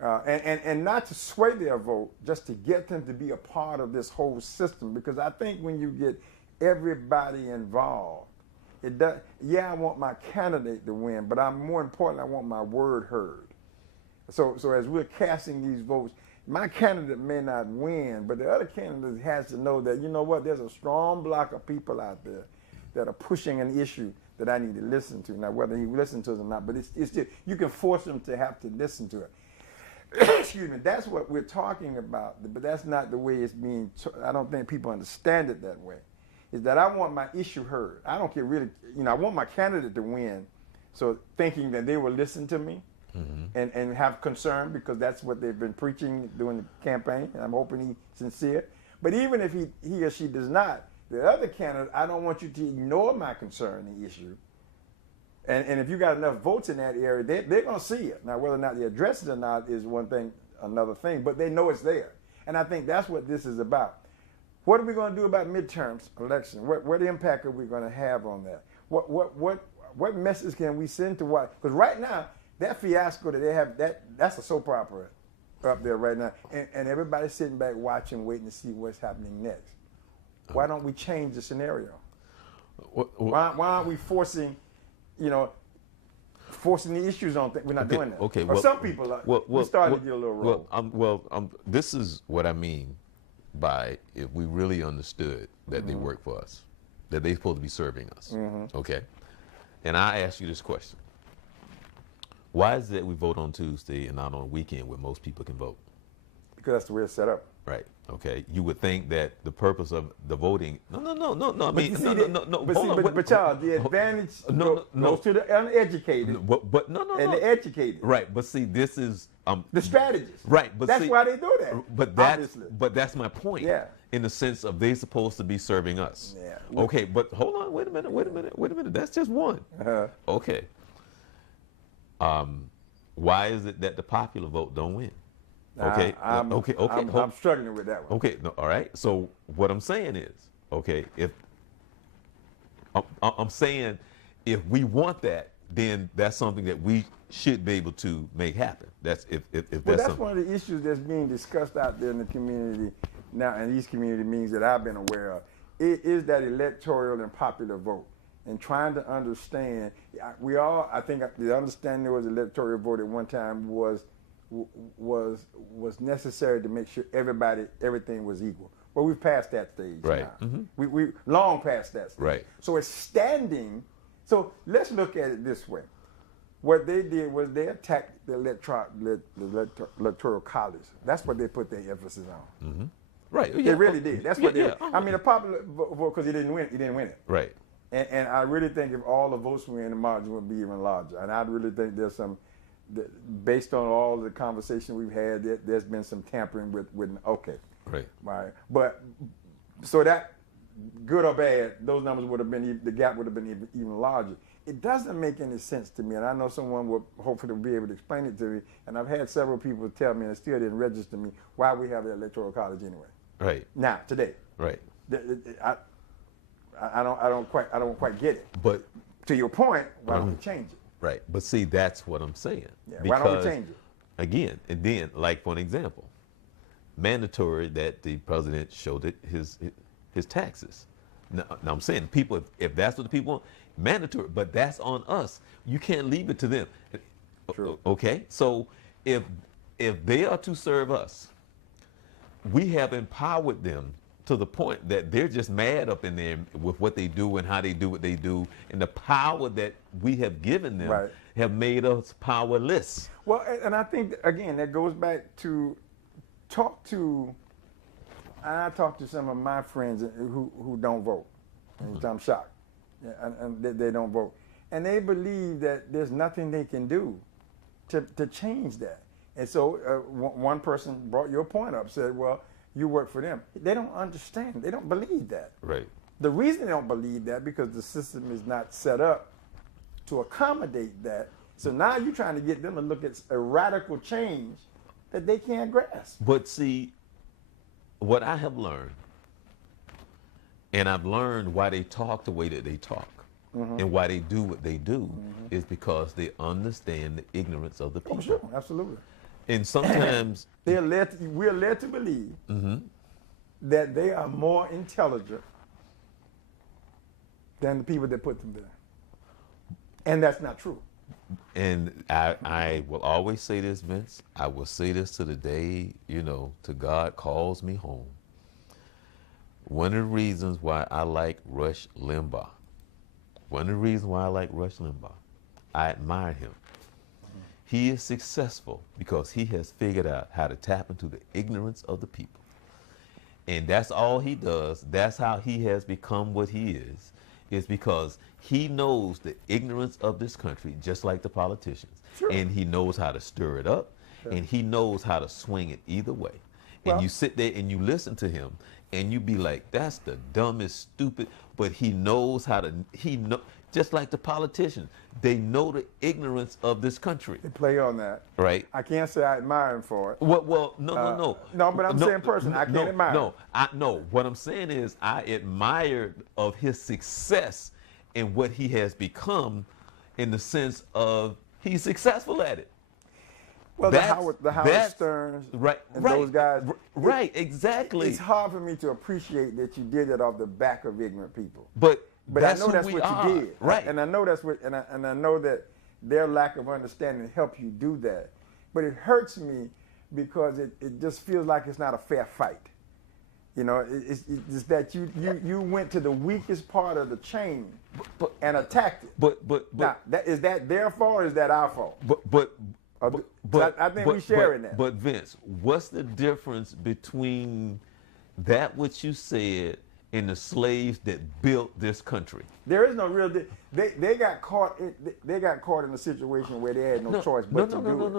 And not to sway their vote, just to get them to be a part of this whole system. Because I think when you get everybody involved, it does. Yeah, I want my candidate to win, but more importantly, I want my word heard. So as we're casting these votes, my candidate may not win, but the other candidate has to know that, you know what, there's a strong block of people out there that are pushing an issue that I need to listen to. Now, whether he listens to it or not, but it's still, you can force them to have to listen to it. Excuse me, that's what we're talking about, but that's not the way it's being, I don't think people understand it that way. Is that I want my issue heard. I don't care really, I want my candidate to win, so thinking that they will listen to me and have concern, because that's what they've been preaching during the campaign, and I'm hoping he's sincere. But even if he or she does not, the other candidate, I don't want you to ignore my concern and issue. And if you got enough votes in that area, they're going to see it. Now, whether or not they address it or not is one thing, another thing, but they know it's there. And I think that's what this is about. What are we going to do about midterms election? What impact are we going to have on that? What message can we send to what? Because right now, that fiasco that they have, that's a soap opera up there right now. And everybody's sitting back watching, waiting to see what's happening next. Why don't we change the scenario? Why aren't we forcing the issues on things? We're not doing that. Okay. Or some people are. We're starting to get a little roll. This is what I mean by, if we really understood that they work for us, that they're supposed to be serving us. Okay. And I ask you this question. Why is it that we vote on Tuesday and not on a weekend where most people can vote? Because that's the way it's set up. Right. Okay. You would think that the purpose of the voting. No. I mean, But Charles, the advantage goes to the uneducated. But and the educated. Right. But see, this is the strategists. Right. But that's why they do that. But that's my point. Yeah. In the sense of they're supposed to be serving us. Yeah. Okay. But hold on. Wait a minute. That's just one. Okay. Why is it that the popular vote don't win? Okay. I'm struggling with that one. Okay. No. All right. So what I'm saying is, okay, if I'm saying if we want that, then that's something that we should be able to make happen. That's if that's one of the issues that's being discussed out there in the community now, and these community meetings that I've been aware of. It is that electoral and popular vote, and trying to understand. I think the understanding there was electoral vote at one time was was necessary to make sure everything was equal. Well, we've passed that stage Right. now. Mm-hmm. We long past that stage. Right. So it's standing. So let's look at it this way. What they did was they attacked the Electoral College. That's what they put their emphasis on. Mm-hmm. Right. They really did. That's what they. Yeah. I mean, a popular vote because he didn't win it. Right. And I really think if all the votes were in, the margin would be even larger. And I really think there's some, based on all the conversation we've had, there's been some tampering with okay. Right. Right. But so that, good or bad, those numbers would have been, the gap would have been even larger. It doesn't make any sense to me, and I know someone will hopefully be able to explain it to me, and I've had several people tell me, and it still didn't register me, why we have the Electoral College anyway. Right. Now, today. Right. I don't quite get it. But to your point, why don't we change it? Right. But see, that's what I'm saying. Yeah, why don't we change it? Again, and then, like for an example, mandatory that the president showed it his taxes. Now I'm saying people, if that's what the people want, mandatory, but that's on us. You can't leave it to them. True. Okay? So if they are to serve us, we have empowered them to the point that they're just mad up in there with what they do and how they do what they do, and the power that we have given them have made us powerless. Well, and I think, again, that goes back to I talk to some of my friends who don't vote, and I'm shocked, and they don't vote, and they believe that there's nothing they can do to change that. And so one person brought your point up, said, well, you work for them. They don't understand. They don't believe that. Right. The reason they don't believe that because the system is not set up to accommodate that. So now you're trying to get them to look at a radical change that they can't grasp. But see, what I have learned, and I've learned why they talk the way that they talk, and why they do what they do, is because they understand the ignorance of the people. Oh, sure, absolutely. And sometimes we're led to believe that they are more intelligent than the people that put them there. And that's not true. And I will always say this, Vince. I will say this to the day, to God calls me home. One of the reasons why I like Rush Limbaugh, I admire him. He is successful because he has figured out how to tap into the ignorance of the people. And that's all he does. That's how he has become what he is because he knows the ignorance of this country, just like the politicians. Sure. And he knows how to stir it up, and he knows how to swing it either way. And you sit there and you listen to him, and you be like, that's the dumbest, stupid, but he knows how to, just like the politicians, they know the ignorance of this country. They play on that. Right. I can't say I admire him for it. Well, no. No, but I'm saying personally, I can't admire him. No, what I'm saying is I admire of his success in what he has become in the sense of he's successful at it. Well, the Howard Sterns and those guys. Right, exactly. It's hard for me to appreciate that you did it off the back of ignorant people. But I know that's what you did. Right. And I know that's what, and I know that their lack of understanding helped you do that. But it hurts me because it just feels like it's not a fair fight. It's that you went to the weakest part of the chain and attacked it. But now, is that their fault or is that our fault? I think we share in that. But Vince, what's the difference between that what you said and the slaves that built this country? There is no real. They got caught. They got caught in a situation where they had no choice but to do it.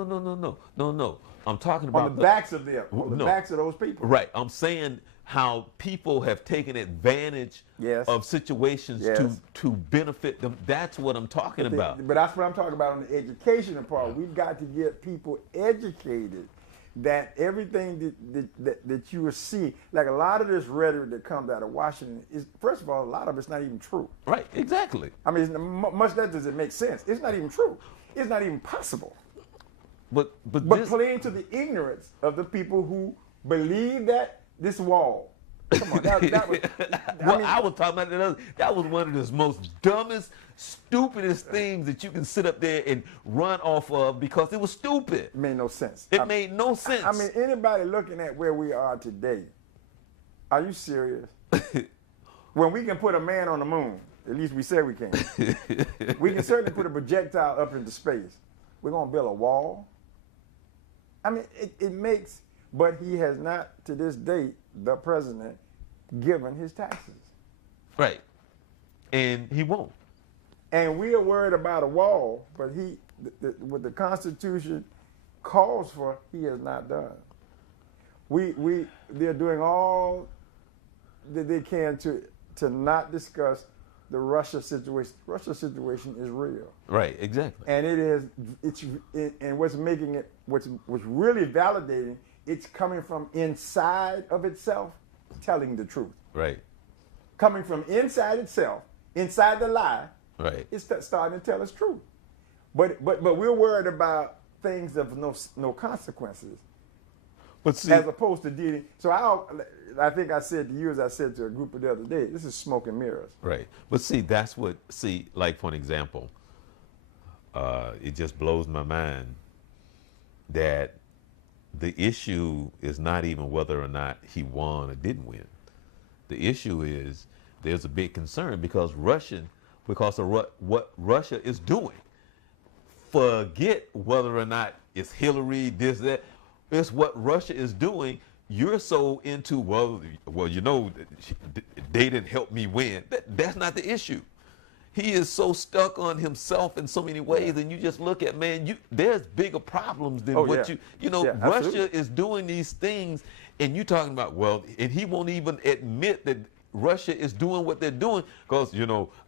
No. I'm talking about on the backs of them. On the backs of those people. Right. I'm saying how people have taken advantage of situations to benefit them. That's what I'm talking about. But that's what I'm talking about on the educational part. We've got to get people educated that everything that you will see, like a lot of this rhetoric that comes out of Washington, is, first of all, a lot of it's not even true. Right, exactly. I mean, much of that doesn't make sense. It's not even true. It's not even possible. But playing to the ignorance of the people who believe that this wall Come on, that was. I was talking about that. That was one of the most dumbest, stupidest things that you can sit up there and run off of because it was stupid. It made no sense. It made no sense. I mean, anybody looking at where we are today, are you serious? When we can put a man on the moon, at least we say we can. We can certainly put a projectile up into space. We're gonna build a wall. I mean, it makes, but he has not, to this date, the president, given his taxes. Right. And he won't. And we are worried about a wall, but what the Constitution calls for, he has not done. They're doing all that they can to not discuss the Russia situation. Russia situation is real. Right, exactly. And and what's making it, what's really validating, it's coming from inside of itself, telling the truth. Right. Coming from inside itself, inside the lie, right, it's starting to tell us truth. But we're worried about things of no consequences. But see, as opposed to dealing. So I think I said to you, as I said to a group the other day, this is smoke and mirrors. Right. But see, that's what, like for an example, it just blows my mind that the issue is not even whether or not he won or didn't win. The issue is there's a big concern because of what Russia is doing. Forget whether or not it's Hillary, this, that. It's what Russia is doing. You're so into, well, you know, they didn't help me win. That's not the issue. He is so stuck on himself in so many ways, and you just look at, man, there's bigger problems than Russia is doing these things, and you talking about, well, and he won't even admit that Russia is doing what they're doing because,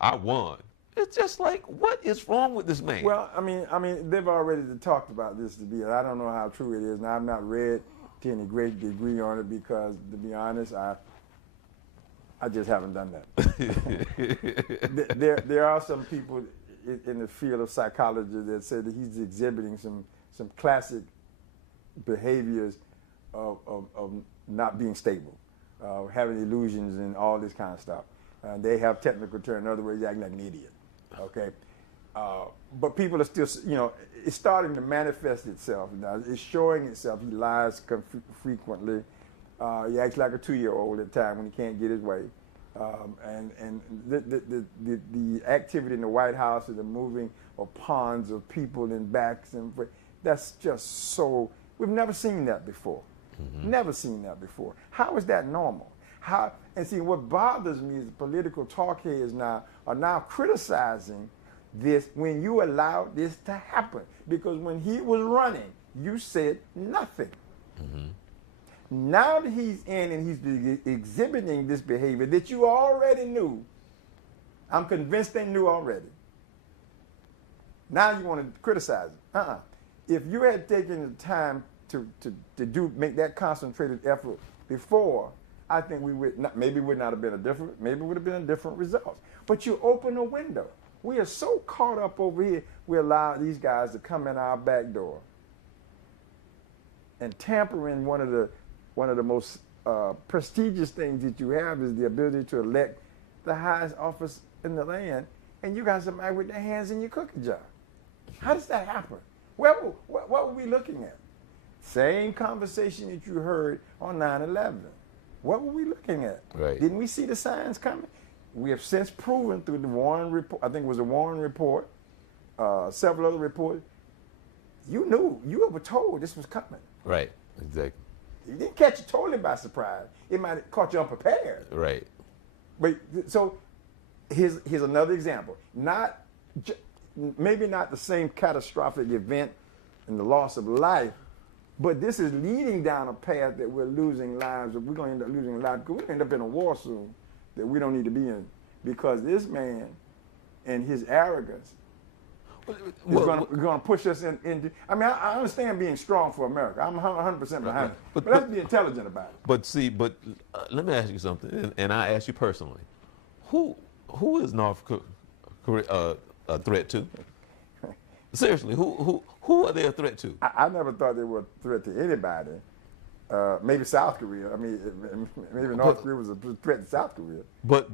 I won. It's just like, what is wrong with this man? Well, I mean, they've already talked about this I don't know how true it is. Now, I've not read to any great degree on it because, to be honest, I just haven't done that. there are some people in the field of psychology that say that he's exhibiting some classic behaviors of not being stable, having illusions and all this kind of stuff. They have technical terms. In other words, he's acting like an idiot. Okay, but people are still, it's starting to manifest itself now. It's showing itself. He lies frequently. He acts like a 2-year-old at times when he can't get his way. And the activity in the White House and the moving of ponds of people in backs and that's just so. We've never seen that before. Mm-hmm. Never seen that before. How is that normal? And see, what bothers me is the political talk heads are now criticizing this when you allowed this to happen. Because when he was running, you said nothing. Mm-hmm. Now that he's in and he's exhibiting this behavior that you already knew, I'm convinced they knew already. Now you want to criticize it. If you had taken the time to make that concentrated effort before, I think we would not, maybe would not have been maybe it would have been a different result. But you open a window. We are so caught up over here, we allow these guys to come in our back door and tamper in one of the most prestigious things that you have is the ability to elect the highest office in the land, and you got somebody with their hands in your cookie jar. How does that happen? What were we looking at? Same conversation that you heard on 9/11. What were we looking at? Right. Didn't we see the signs coming? We have since proven through the Warren report, I think it was the Warren report, several other reports, you knew, you were told this was coming. Right, exactly. It didn't catch you totally by surprise. It might have caught you unprepared. Right. But so here's another example. Maybe not the same catastrophic event and the loss of life, but this is leading down a path that we're losing lives. We're going to end up losing lives because we're going to end up in a war soon that we don't need to be in because this man and his arrogance is going to push us into. I mean, I understand being strong for America. I'm 100% behind it. But let's be intelligent about it. But let me ask you something, and I ask you personally, who is North Korea a threat to? Seriously, who are they a threat to? I never thought they were a threat to anybody. Maybe South Korea. I mean, maybe North Korea was a threat to South Korea. But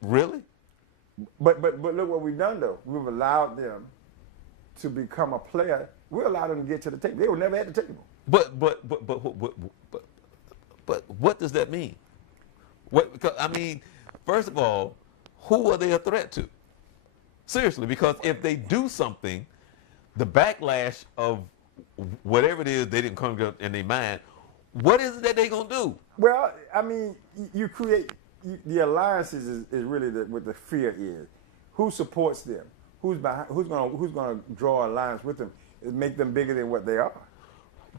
really? But look what we've done though. We've allowed them to become a player. We allowed them to get to the table. They were never at the table. But what does that mean? What? Because I mean, first of all, who are they a threat to? Seriously, because if they do something, the backlash of whatever it is they didn't come in their mind, what is it that they gonna do? Well, I mean, you create the alliances is really what the fear is. Who supports them? Who's behind? Who's gonna draw alliance with them? It make them bigger than what they are.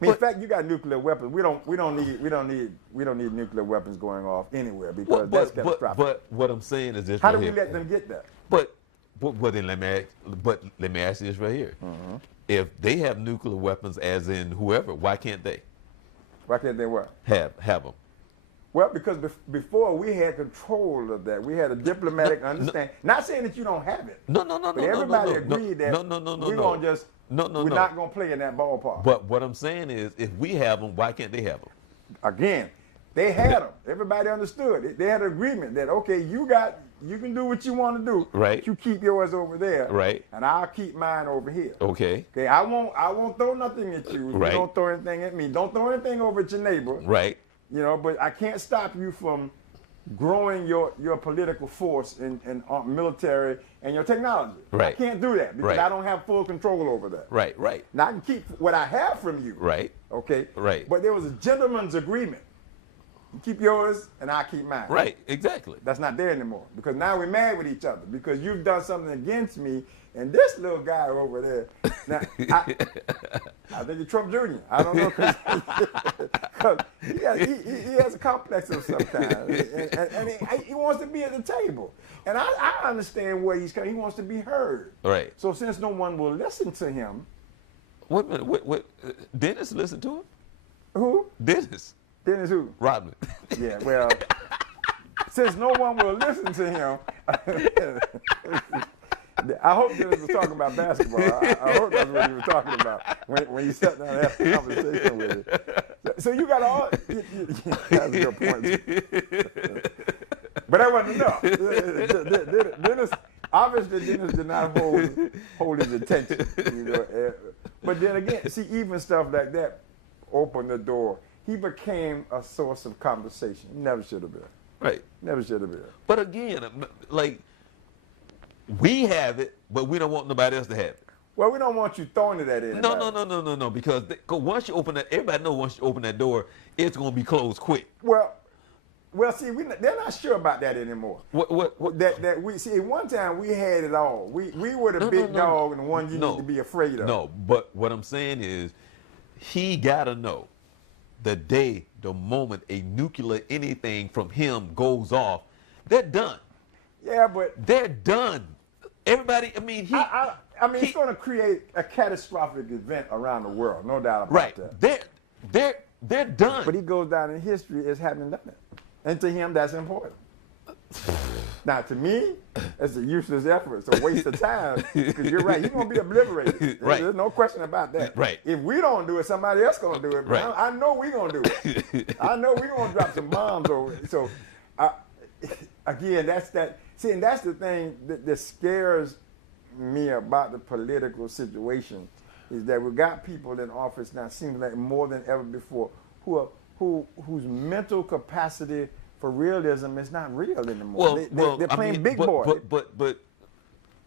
I mean, in fact, you got nuclear weapons. We don't need nuclear weapons going off anywhere because that's catastrophic. But what I'm saying is this. How right do we here. let them get that? But then let me ask you this right here. Mm-hmm. If they have nuclear weapons, as in whoever, why can't they Why can't they what? have them? Well, because before we had control of that, we had a diplomatic understanding. Not saying that you don't have it. No. But everybody agreed that we're gonna just we're not gonna play in that ballpark. But what I'm saying is, if we have them, why can't they have them? Again, they had them. Everybody understood. They had an agreement that okay, you can do what you want to do. Right. You keep yours over there. Right. And I'll keep mine over here. Okay. Okay. I won't throw nothing at you. Right. You don't throw anything at me. Don't throw anything over at your neighbor. Right. You know, but I can't stop you from growing your political force and military and your technology. Right. I can't do that because Right. I don't have full control over that. Right. Now I can keep what I have from you. Right. Okay. Right. But there was a gentleman's agreement. You keep yours and I keep mine. Right. Exactly. That's not there anymore because now we're mad with each other because you've done something against me and this little guy over there. Now, I think it's Trump Jr. I don't know because he has a complex of some kind and he wants to be at the table. And I understand where he's coming. He wants to be heard. Right. So since no one will listen to him. Wait a minute. What? Dennis listened to him? Who? Dennis Dennis who? Rodman. Yeah, well, since no one will listen to him, I hope Dennis was talking about basketball. I hope that's what he was talking about when he sat down and had a conversation with him. So you got all. That's a good point. But that wasn't enough. Dennis, obviously, Dennis did not hold his attention. You know, but then again, see, even stuff like that opened the door. He became a source of conversation. Never should have been. Right. Never should have been. But again, like, we have it, but we don't want nobody else to have it. Well, we don't want you throwing it at anybody. No, because once you open that, everybody knows once you open that door, it's going to be closed quick. Well, see, they're not sure about that anymore. That we see. At one time, we had it all. We were the big dog and the one you need to be afraid of. No, but what I'm saying is, he got to know the moment a nuclear anything from him goes off, they're done. Yeah, but they're done. Everybody, I mean, it's going to create a catastrophic event around the world, no doubt about that. They're done. But he goes down in history as having done it, and to him, that's important. Now, to me, it's a useless effort. It's a waste of time because you're right. He's going to be obliterated. Right. There's no question about that. Right. If we don't do it, somebody else going to do it. Right. I know we're going to do it. I know we're going to drop some bombs over it. So, again, that's that. See, and that's the thing that scares me about the political situation is that we got people in office now, seems like more than ever before, whose mental capacity for realism is not real anymore. They're playing big boy. But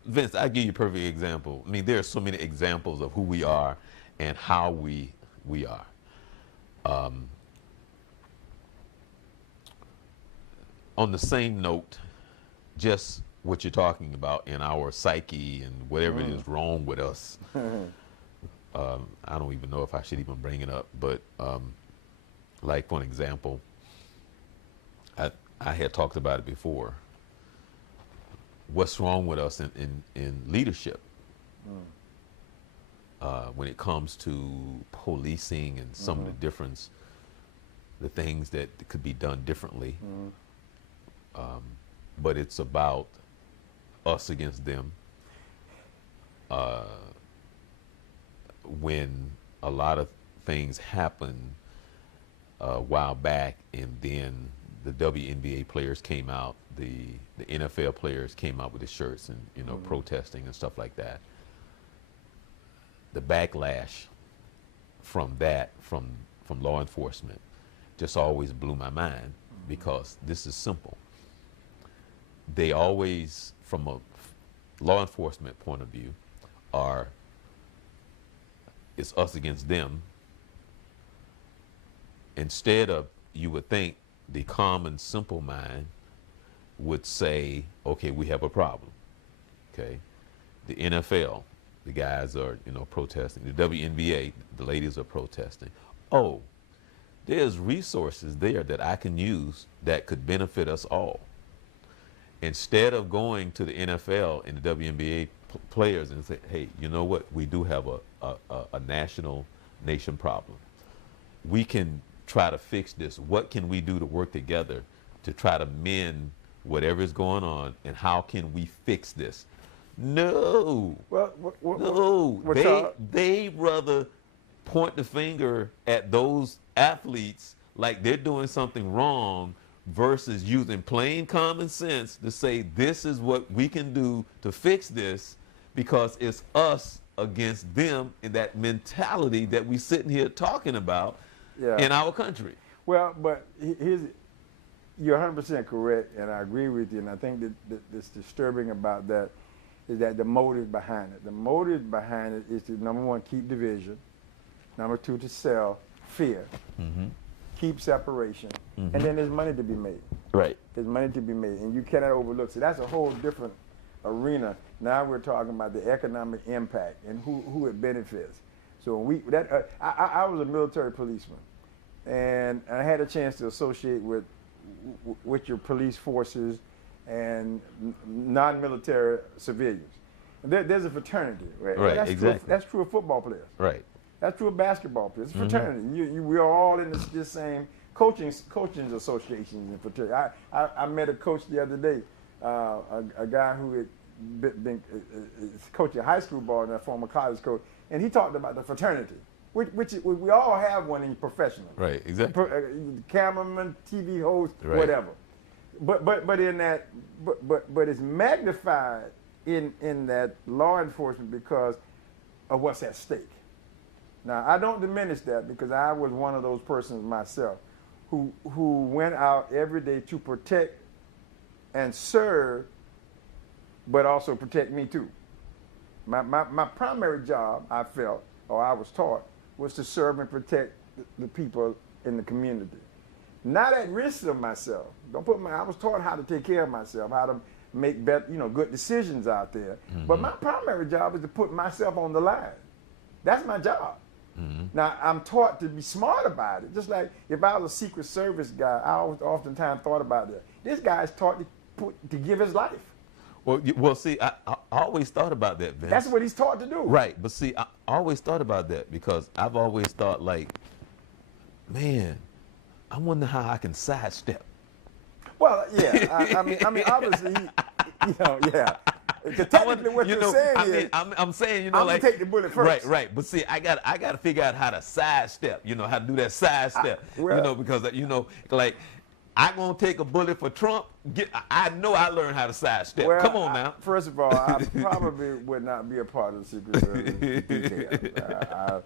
Vince, I give you a perfect example. I mean, there are so many examples of who we are and how we are. On the same note, just what you're talking about in our psyche and whatever it is wrong with us. I don't even know if I should even bring it up, but like for an example, I had talked about it before. What's wrong with us in leadership when it comes to policing and some of the things that could be done differently. But it's about us against them. When a lot of things happen a while back, and then the WNBA players came out, the NFL players came out with the shirts and protesting and stuff like that. The backlash from that, from law enforcement, just always blew my mind, because this is simple. They always, from a law enforcement point of view, it's us against them. Instead of, you would think the common, simple mind would say, okay, we have a problem. Okay, the NFL, the guys are protesting. The WNBA, the ladies are protesting. Oh, there's resources there that I can use that could benefit us all. Instead of going to the NFL and the WNBA players and say, hey, you know what, we do have a nation problem. We can try to fix this. What can we do to work together to try to mend whatever is going on, and how can we fix this? No. They rather point the finger at those athletes like they're doing something wrong, versus using plain common sense to say, this is what we can do to fix this, because it's us against them, in that mentality that we sitting here talking about in our country. Well, but you're 100% correct, and I agree with you, and I think that that's disturbing about that is that the motive behind it. The motive behind it is to, number one, keep division. Number two, to sell fear. Mm-hmm. Keep separation, and then there's money to be made. Right. There's money to be made, and you cannot overlook. So that's a whole different arena. Now we're talking about the economic impact and who it benefits. So I was a military policeman, and I had a chance to associate with your police forces and non-military civilians. And there's a fraternity, right? Right. Exactly. That's true of football players. Right. That's true of basketball players. It's fraternity. We are all in this same coaching associations and fraternity. I met a coach the other day, a guy who had been coaching high school ball and a former college coach, and he talked about the fraternity, which we all have one in professional. Right. Exactly. Cameraman, TV host, right. Whatever. But in that, but it's magnified in that law enforcement because of what's at stake. Now, I don't diminish that, because I was one of those persons myself who went out every day to protect and serve, but also protect me too. My primary job, I felt, or I was taught, was to serve and protect the people in the community. Not at risk of myself. I was taught how to take care of myself, how to make better, good decisions out there. Mm-hmm. But my primary job is to put myself on the line. That's my job. Mm-hmm. Now, I'm taught to be smart about it. Just like if I was a Secret Service guy, I oftentimes thought about that. This guy is taught to give his life. Well, see, I always thought about that, Vince. That's what he's taught to do. Right, but see, I always thought about that, because I've always thought, like, man, I wonder how I can sidestep. Well, yeah, I mean, obviously, yeah. Because technically, what you're saying is, I'm saying, I'm gonna take the bullet first. Right. But see, I got to figure out how to sidestep. How to do that sidestep. Because like, I'm gonna take a bullet for Trump. I know I learned how to sidestep. Well, come on now. First of all, I probably would not be a part of the Secret Service detail.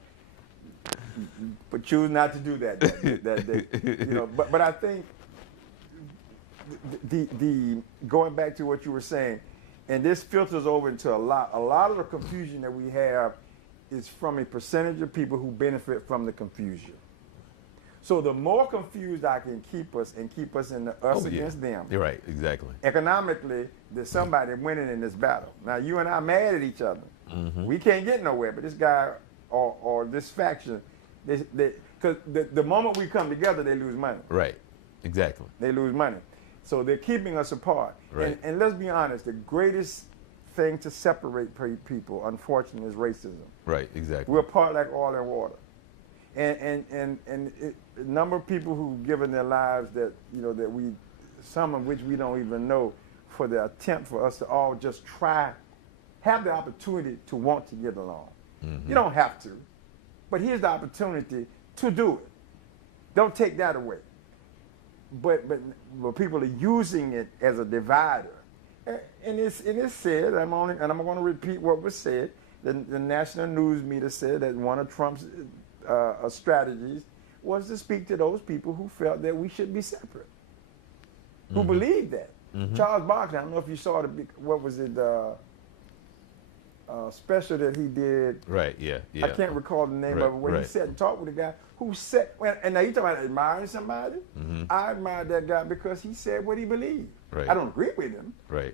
But choose not to do that. But I think the going back to what you were saying. And this filters over into a lot of the confusion that we have is from a percentage of people who benefit from the confusion. So the more confused I can keep us in the us against them. You're right, exactly. Economically, there's somebody winning in this battle. Now, you and I mad at each other. Mm-hmm. We can't get nowhere, but this guy or this faction, because the moment we come together, they lose money. Right, exactly. They lose money. So they're keeping us apart. Right. And let's be honest, the greatest thing to separate people, unfortunately, is racism. Right, exactly. We're apart like oil and water. And a number of people who've given their lives that some of which we don't even know, for the attempt for us to all just have the opportunity to want to get along. Mm-hmm. You don't have to, but here's the opportunity to do it. Don't take that away. But people are using it as a divider. And it's said, I'm going to repeat what was said. The national news media said that one of Trump's strategies was to speak to those people who felt that we should be separate, who believed that. Charles Barkley, I don't know if you saw what was it, special that he did. Right, yeah. I can't recall the name of it, where he sat and talked with a guy who said, and now you talking about admiring somebody? I admired that guy because he said what he believed. Right. I don't agree with him. Right.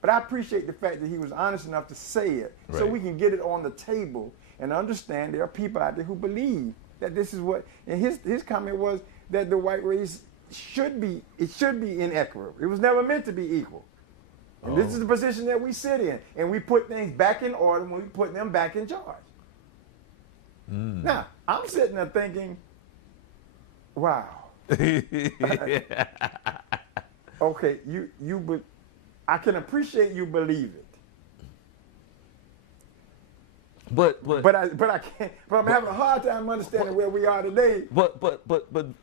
But I appreciate the fact that he was honest enough to say it, so we can get it on the table and understand there are people out there who believe that this is what, and his comment was that the white race should be inequitable. It was never meant to be equal. And this is the position that we sit in, and we put things back in order when we put them back in charge. Now, I'm sitting there thinking, wow. Okay, I can appreciate you believe it. But I can't. But I'm having a hard time understanding where we are today. But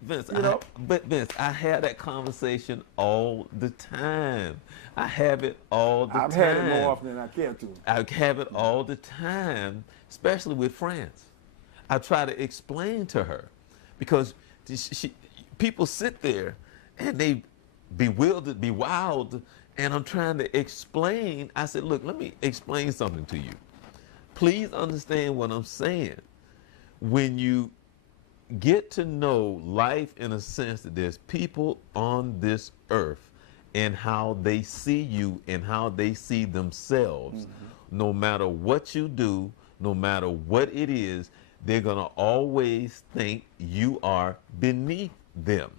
Vince, Vince, I have that conversation all the time. I have it all the time. I've had it more often than I care to. I have it all the time, especially with friends. I try to explain to her because people sit there and they bewildered, be wild, and I'm trying to explain. I said, look, let me explain something to you. Please understand what I'm saying. When you get to know life in a sense that there's people on this earth and how they see you and how they see themselves, no matter what you do, no matter what it is, they're going to always think you are beneath them.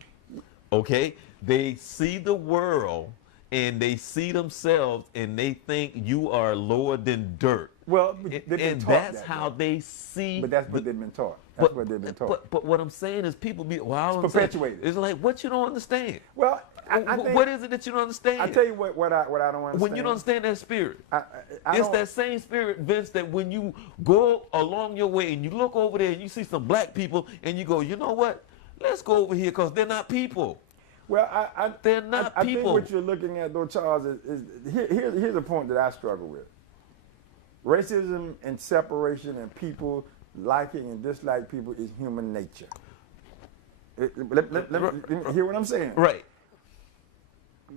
Okay? They see the world and they see themselves and they think you are lower than dirt. Well, they've been and taught that's that, how they see. But that's what they've been taught. That's what they've been taught. But what I'm saying is people be, well, it's perpetuated. It's like, what you don't understand? Well, I think, what is it that you don't understand? I tell you what I don't understand. When you don't understand that spirit, I it's that same spirit, Vince, that when you go along your way and you look over there and you see some black people and you go, you know what? Let's go over here because they're not people. Well, they're not I people. think what you're looking at, though, Charles, is here's a point that I struggle with. Racism and separation and people liking and dislike people is human nature. Let me hear what I'm saying. Right.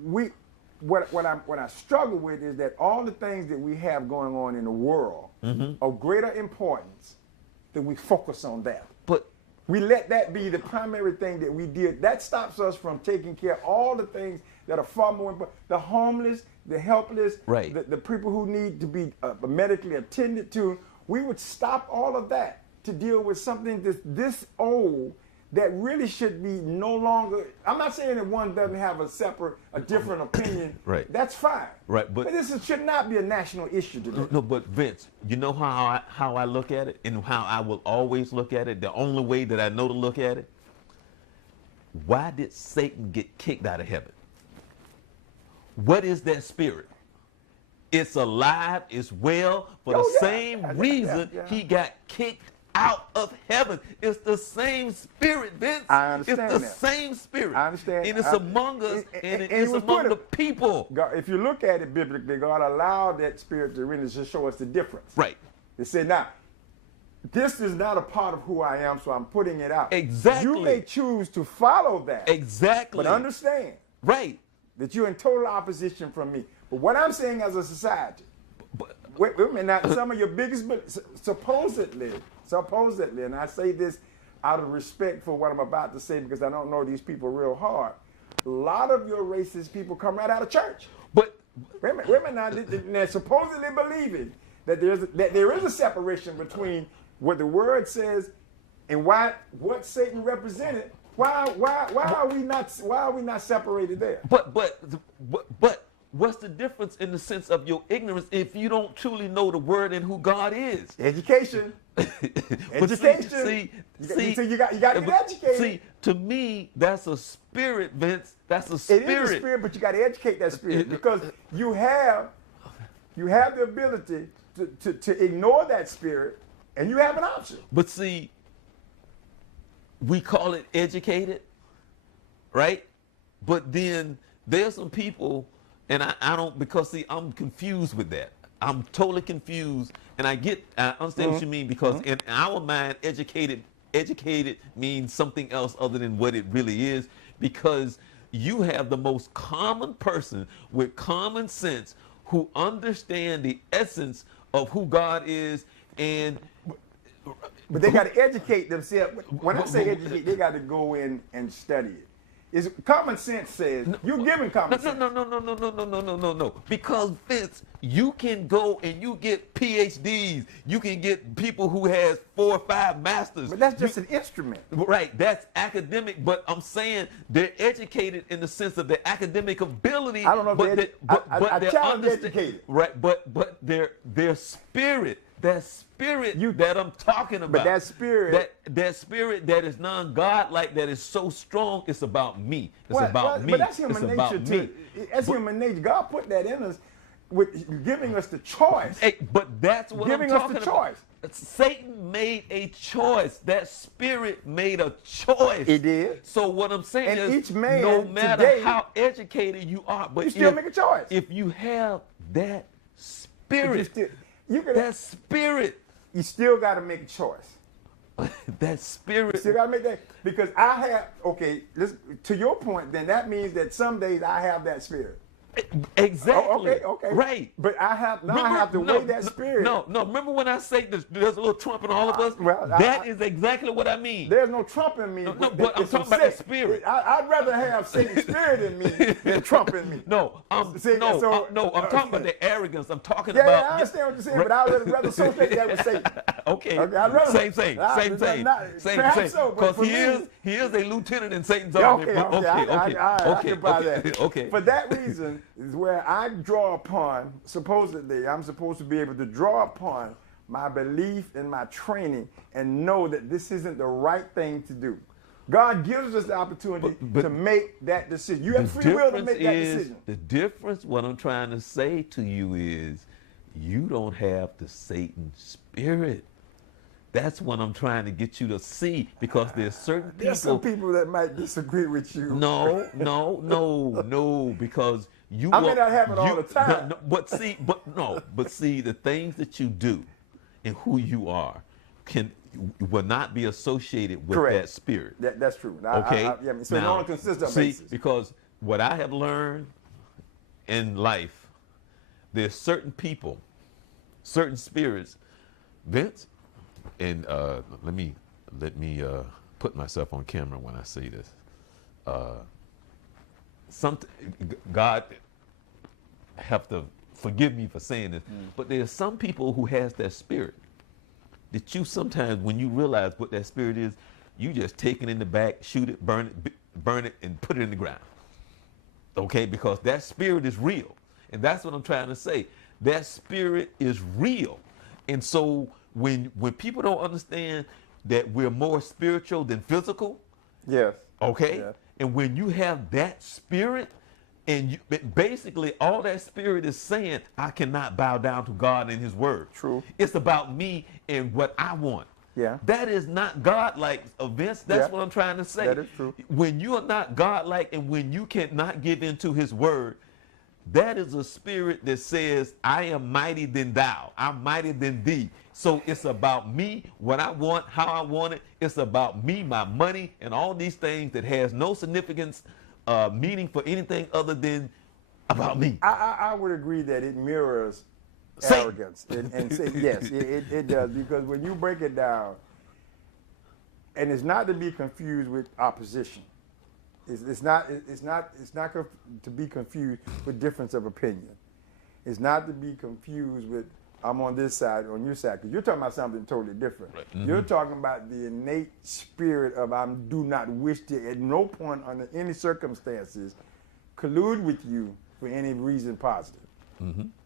What I struggle with is that all the things that we have going on in the world of greater importance, that we focus on that. But we let that be the primary thing that we did. That stops us from taking care of all the things that are far more important. The homeless, the helpless, the people who need to be medically attended to. We would stop all of that to deal with something that's this old that really should be no longer. I'm not saying that one doesn't have a different opinion. Right. That's fine. Right. But should not be a national issue today. No, but Vince, you know how I look at it and how I will always look at it? The only way that I know to look at it? Why did Satan get kicked out of heaven? What is that spirit? It's alive, it's well, for the same reason he got kicked out of heaven. It's the same spirit, Vince. I understand It's the same spirit. I understand. And it's among us, and it's among the people. God, if you look at it biblically, God allowed that spirit to really just show us the difference. Right. They said, now, this is not a part of who I am, so I'm putting it out. Exactly. You may choose to follow that. Exactly. But understand. Right. That you're in total opposition from me. But what I'm saying as a society, wait a minute, now, some of your biggest, supposedly, and I say this out of respect for what I'm about to say because I don't know these people real hard, a lot of your racist people come right out of church. But wait a minute now, they're supposedly believing that there is a separation between what the word says and what Satan represented. Why are we not separated there? But what's the difference in the sense of your ignorance if you don't truly know the word and who God is? Education. Education. See, you got to get educated. See, to me, that's a spirit, Vince. That's a spirit. It is a spirit, but you got to educate that spirit because you have the ability to ignore that spirit, and you have an option. But see, we call it educated, right? But then there's some people, and I don't, because see, I'm confused with that. I'm totally confused, and I understand what you mean, because in our mind, educated means something else other than what it really is, because you have the most common person with common sense who understand the essence of who God is, and but they got to educate themselves. When I say educate, they got to go in and study it. Is common sense says you're giving common sense. No. Because Vince, you can go and you get PhDs. You can get people who has 4 or 5 masters. But that's just an instrument. Right, that's academic. But I'm saying they're educated in the sense of their academic ability. I don't know if they're challenge educated. Right, but their spirit. That spirit that I'm talking about. But that spirit. That spirit that is non-God-like, that is so strong, it's about me. It's about me. But that's human nature too. That's human nature. God put that in us with giving us the choice. Hey, but that's what I'm talking about. Giving us the choice. Satan made a choice. That spirit made a choice. It did. So what I'm saying is, each man no matter today, how educated you are, but you still make a choice. If you have that spirit, that spirit, you still got to make a choice. That spirit. You still got to make that, because I have, to your point, then that means that some days I have that spirit. Exactly. Oh, okay. Right. But I have to weigh that spirit. No. Remember when I say there's a little Trump in all of us? That is exactly what I mean. There's no Trump in me. No, but I'm talking about the spirit. I'd rather have Satan's spirit in me than Trump in me. I'm talking about the arrogance. I'm talking about. Yeah, I understand what you're saying, but I'd rather associate that with Satan. Okay. I'd rather, same. Because he is a lieutenant in Satan's army. I can buy that. Okay. For that reason is where I draw upon, supposedly, I'm supposed to be able to draw upon my belief and my training and know that this isn't the right thing to do. God gives us the opportunity to make that decision. You have free will to make that decision. The difference, what I'm trying to say to you is, you don't have the Satan spirit. That's what I'm trying to get you to see, because there's certain people. There's some people that might disagree with you. No, because I may not have it all the time. But see, the things that you do and who you are will not be associated with that spirit. That's true. Okay. So on a consistent basis. Because what I have learned in life, there's certain people, certain spirits, Vince, and let me put myself on camera when I say this. God have to forgive me for saying this, but there's some people who has that spirit that you sometimes, when you realize what that spirit is, you just take it in the back, shoot it, burn it, and put it in the ground. Okay, because that spirit is real, and that's what I'm trying to say. That spirit is real, and so when people don't understand that we're more spiritual than physical, yes, okay, and when you have that spirit, and basically all that spirit is saying, I cannot bow down to God and His word. True. It's about me and what I want. Yeah. That is not God-like events. That's what I'm trying to say. That is true. When you are not God-like, and when you cannot give into His word, that is a spirit that says, I am mighty than thou. I'm mighty than thee. So it's about me, what I want, how I want it. It's about me, my money, and all these things that has no significance, meaning for anything other than about me. I would agree that it mirrors arrogance and say yes, it does, because when you break it down, and it's not to be confused with opposition. It's not to be confused with difference of opinion. It's not to be confused with I'm on this side, on your side, because you're talking about something totally different. Right. Mm-hmm. You're talking about the innate spirit of I do not wish to, at no point under any circumstances, collude with you for any reason positive,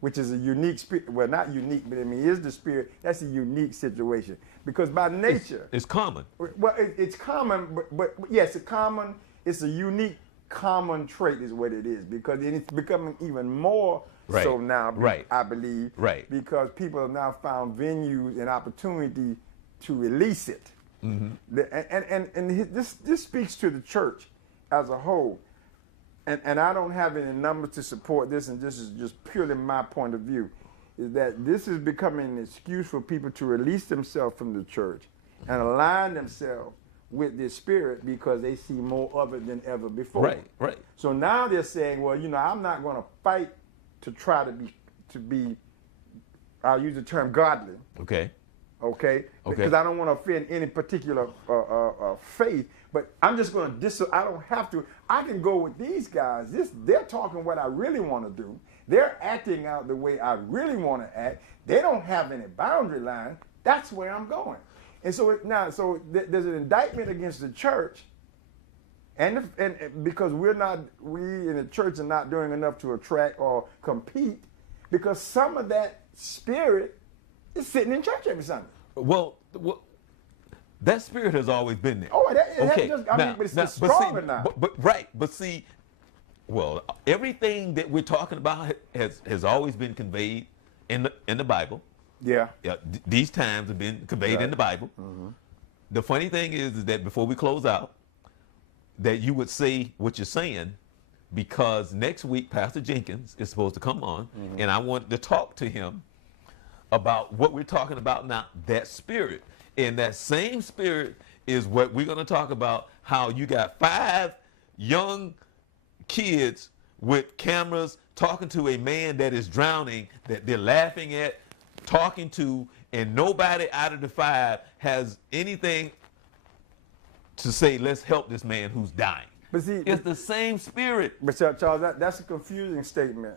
which is a unique spirit. Well, not unique, but I mean, is the spirit. That's a unique situation, because by nature, it's common. Well, it's common, but yes, it's common. It's a unique common trait, is what it is, because it's becoming even more. Right. So now, I believe, because people have now found venues and opportunity to release it. This speaks to the church as a whole. And I don't have any numbers to support this, and this is just purely my point of view, is that this is becoming an excuse for people to release themselves from the church and align themselves with this spirit because they see more of it than ever before. Right, right. So now they're saying, well, I'm not going to fight to try to be, I'll use the term godly. Okay. Okay? Because I don't want to offend any particular faith, but I'm just going to I don't have to. I can go with these guys. They're talking what I really want to do. They're acting out the way I really want to act. They don't have any boundary line. That's where I'm going. And so there's an indictment against the church, and because we in the church are not doing enough to attract or compete, because some of that spirit is sitting in church every Sunday. Well, that spirit has always been there. Oh, but it's stronger now. But see, well, everything that we're talking about has always been conveyed in the Bible. Yeah. These times have been conveyed in the Bible. Mm-hmm. The funny thing is that before we close out, that you would say what you're saying, because next week Pastor Jenkins is supposed to come on, and I want to talk to him about what we're talking about now, that spirit. And that same spirit is what we're going to talk about, how you got 5 young kids with cameras talking to a man that is drowning, that they're laughing at, talking to, and nobody out of the 5 has anything to say, let's help this man who's dying. But see, it's the same spirit. But Charles, that's a confusing statement,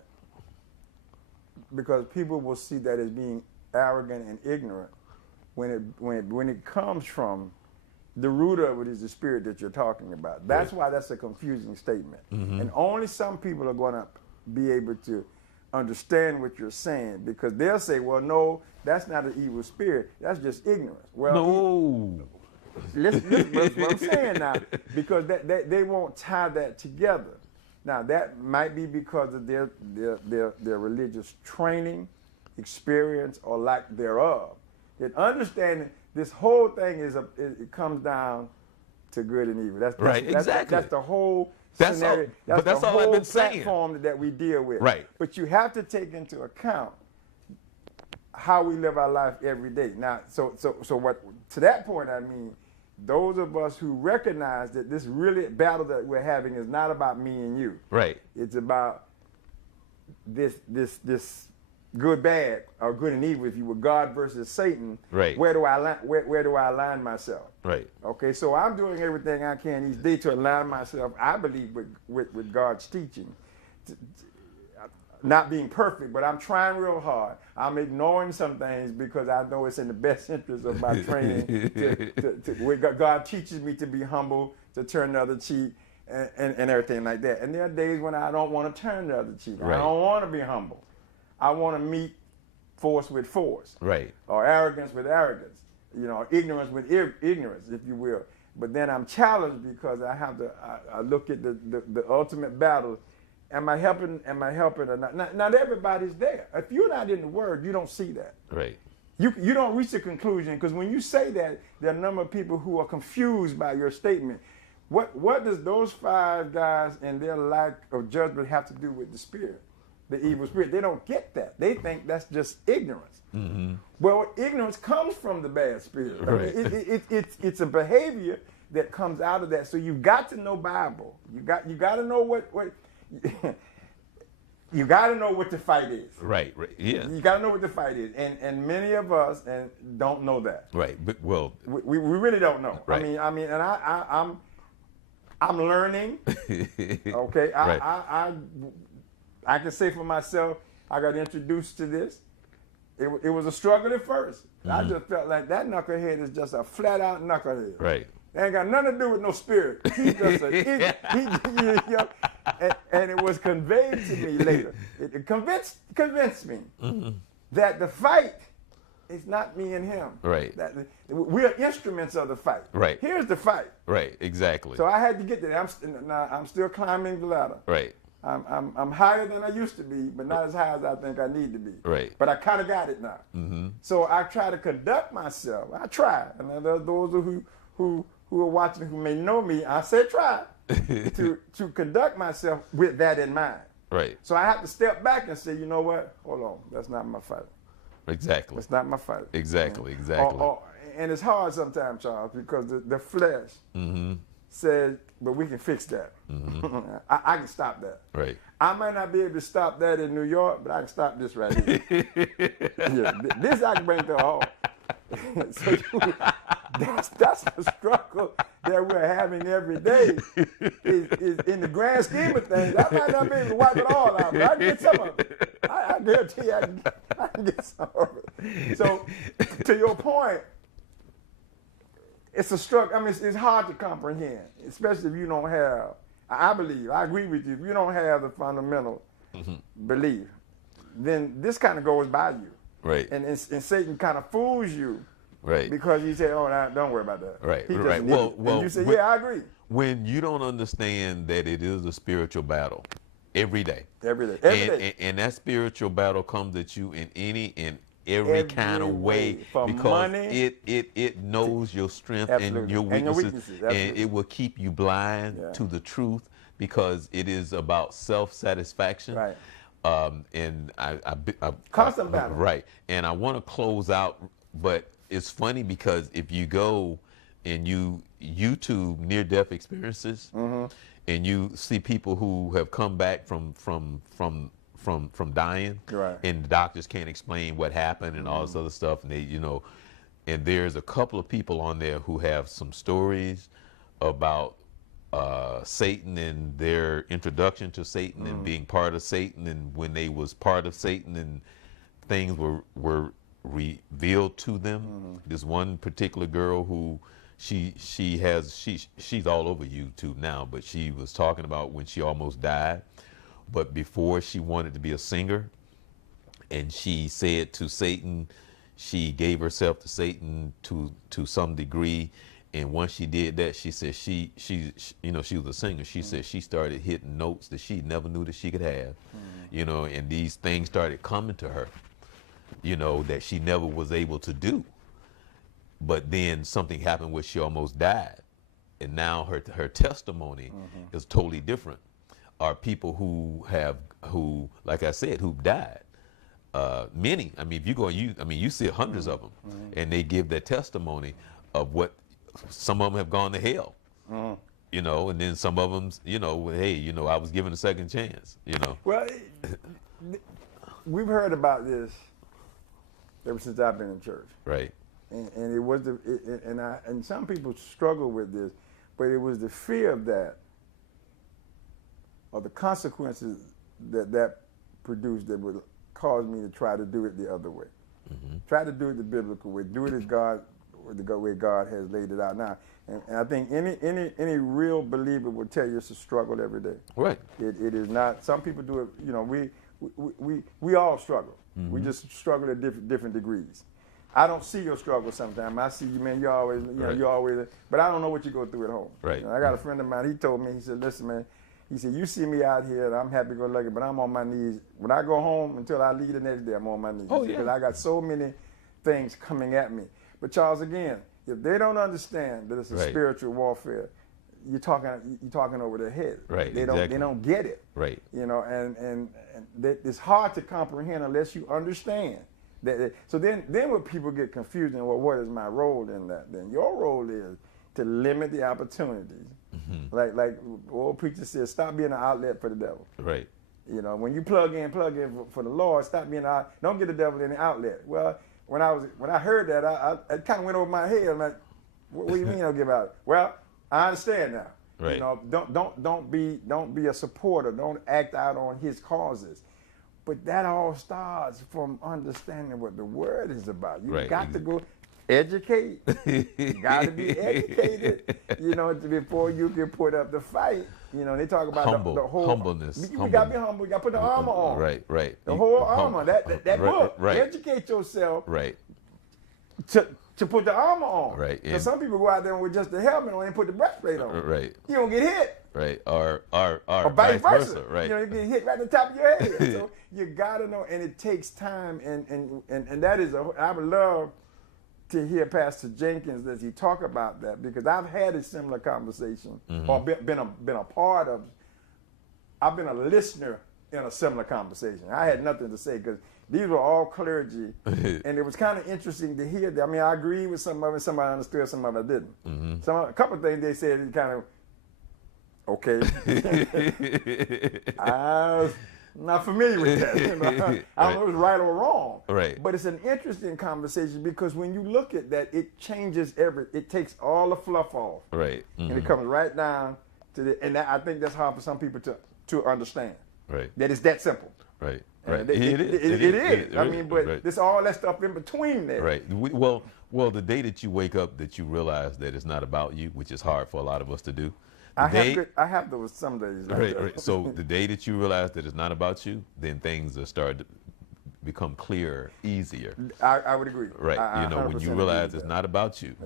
because people will see that as being arrogant and ignorant when it comes from the root of it is the spirit that you're talking about. That's why that's a confusing statement. Mm-hmm. And only some people are going to be able to understand what you're saying, because they'll say, well, no, that's not an evil spirit. That's just ignorance. Well, no. Listen what I'm saying now, because they won't tie that together. Now, that might be because of their religious training, experience, or lack thereof. And understanding this whole thing it comes down to good and evil. That's exactly. That's the whole scenario. That's the all whole I've been platform saying that we deal with. Right. But you have to take into account how we live our life every day. Now, so what to that point, I mean, those of us who recognize that this really battle that we're having is not about me and you. Right. It's about this good, bad, or good and evil, if you were God versus Satan. Right. Where do I align myself? Right. Okay, so I'm doing everything I can each day to align myself, I believe, with God's teaching. Not being perfect, but I'm trying real hard. I'm ignoring some things because I know it's in the best interest of my training. God teaches me to be humble, to turn the other cheek, and everything like that. And there are days when I don't want to turn the other cheek. Right. I don't want to be humble. I want to meet force with force. Right. Or arrogance with arrogance. Ignorance with ignorance, if you will. But then I'm challenged because I have to. I look at the ultimate battle. Am I helping or not? Not everybody's there. If you're not in the Word, you don't see that. Right. You don't reach a conclusion, because when you say that, there are a number of people who are confused by your statement. What does those 5 guys and their lack of judgment have to do with the spirit, the evil spirit? They don't get that. They think that's just ignorance. Mm-hmm. Well, ignorance comes from the bad spirit. Right. I mean, it's a behavior that comes out of that. So you've got to know Bible. You got to know what you got to know what the fight is. Right. Yeah. You got to know what the fight is, and many of us don't know that. Right. But we really don't know. Right. I mean, and I'm learning. Okay. Right. I can say for myself, I got introduced to this. It was a struggle at first. Mm-hmm. I just felt like that knucklehead is just a flat out knucklehead. Right. It ain't got nothing to do with no spirit. He just and it was conveyed to me later. It convinced me that the fight is not me and him. Right. That we're instruments of the fight. Right. Here's the fight. Right. Exactly. So I had to get there. I'm still climbing the ladder. Right. I'm higher than I used to be, but not as high as I think I need to be. Right. But I kind of got it now. So I try to conduct myself. I try, and then there's those who are watching who may know me. I say try to conduct myself with that in mind. Right. So I have to step back and say, you know what? Hold on, that's not my fight. Exactly. That's not my fight. Exactly. And, Exactly. and it's hard sometimes, Charles, because the flesh says, but we can fix that. I can stop that. Right. I might not be able to stop that in New York, but I can stop this right here. This I can bring to a halt. So that's the struggle that we're having every day. Is in the grand scheme of things, I might not be able to wipe it all out, but I can get some of it. I guarantee you I can get some of it. So, to your point, it's a struggle. I mean, it's hard to comprehend, especially if you don't have, I agree with you, if you don't have the fundamental belief, then this kind of goes by you. Right. And Satan kind of fools you. Right. Because you say, oh, don't worry about that. Right. He Right. Well, and you say, yeah, I agree. When you don't understand that it is a spiritual battle every day. Every day. And that spiritual battle comes at you in every kind of way, because money, it knows your strength absolutely. and your weaknesses, and it will keep you blind to the truth, because it is about self-satisfaction. Right. And I constant battle. Right. And I want to close out, but it's funny because if you go and you YouTube near-death experiences, and you see people who have come back from dying, right, and the doctors can't explain what happened and all this other stuff, and they, and there's a couple of people on there who have some stories about Satan and their introduction to Satan and being part of Satan, and when they was part of Satan and things were revealed to them. This one particular girl who she's all over YouTube now, but she was talking about when she almost died, but before she wanted to be a singer, and she said to Satan, she gave herself to Satan to some degree. And once she did that, she said she was a singer. She said she started hitting notes that she never knew that she could have, and these things started coming to her, that she never was able to do. But then something happened where she almost died. And now her testimony is totally different. Are people who, like I said, who died. Many, I mean, if you go, you see hundreds of them, and they give their testimony of what. Some of them have gone to hell, and then some of them, hey, I was given a second chance, Well, we've heard about this ever since I've been in church. Right. And it was and some people struggle with this, but it was the fear of that, or the consequences that produced, that would cause me to try to do it the other way. Try to do it the biblical way. Do it as God. The way God has laid it out now, and I think any real believer will tell you it's a struggle every day. Right. It is not. Some people do it. We all struggle. We just struggle at different degrees. I don't see your struggle sometimes. I see you, man. You always, you always. But I don't know what you go through at home. Right. I got a friend of mine. He told me. He said, "Listen, man." He said, "You see me out here, and I'm happy-go-lucky, but I'm on my knees. When I go home, until I leave the next day, I'm on my knees. Because I got so many things coming at me." But Charles, again, if they don't understand that it's a spiritual warfare, you're talking over their head. Right. They don't get it. Right. And it's hard to comprehend unless you understand that. So then when people get confused, and well, what is my role in that? Then your role is to limit the opportunities. Like old preacher says, stop being an outlet for the devil. Right. When you plug in for the Lord, stop being don't get the devil any outlet. Well, when I heard that, I kind of went over my head. I'm like, what do you mean don't give out? Well, I understand now. Right. Don't be a supporter. Don't act out on his causes. But that all starts from understanding what the word is about. You got to go educate. You got to be educated. Before you can put up the fight. They talk about the whole humbleness. You got to be humble. You got to put the armor on. Right. The whole armor. That book. Right. Educate yourself. Right. To to put the armor on. Right. Because some people go out there with just the helmet on and put the breastplate on. Right. You don't get hit. Right. Or vice versa. Right. You get hit right at the top of your head. So you gotta know, and it takes time, and that is I would love to hear Pastor Jenkins as he talk about that, because I've had a similar conversation, or been a part of. I've been a listener in a similar conversation. I had nothing to say because these were all clergy, and it was kind of interesting to hear that. I mean, I agree with some of it, some I understood, some of it I didn't. A couple of things they said, it kind of, okay. I was not familiar with that. I don't know if it's right or wrong. Right. But it's an interesting conversation because when you look at that, it changes it takes all the fluff off. Right. And it comes right down to and I think that's hard for some people to understand. Right. That it's that simple. Right. Right. It is. I mean, but there's all that stuff in between there. Right. Well, the day that you wake up, that you realize that it's not about you, which is hard for a lot of us to do. I have those some days. Right. So the day that you realize that it's not about you, then things are starting to become clearer, easier. I would agree. Right. When you realize it's not about you,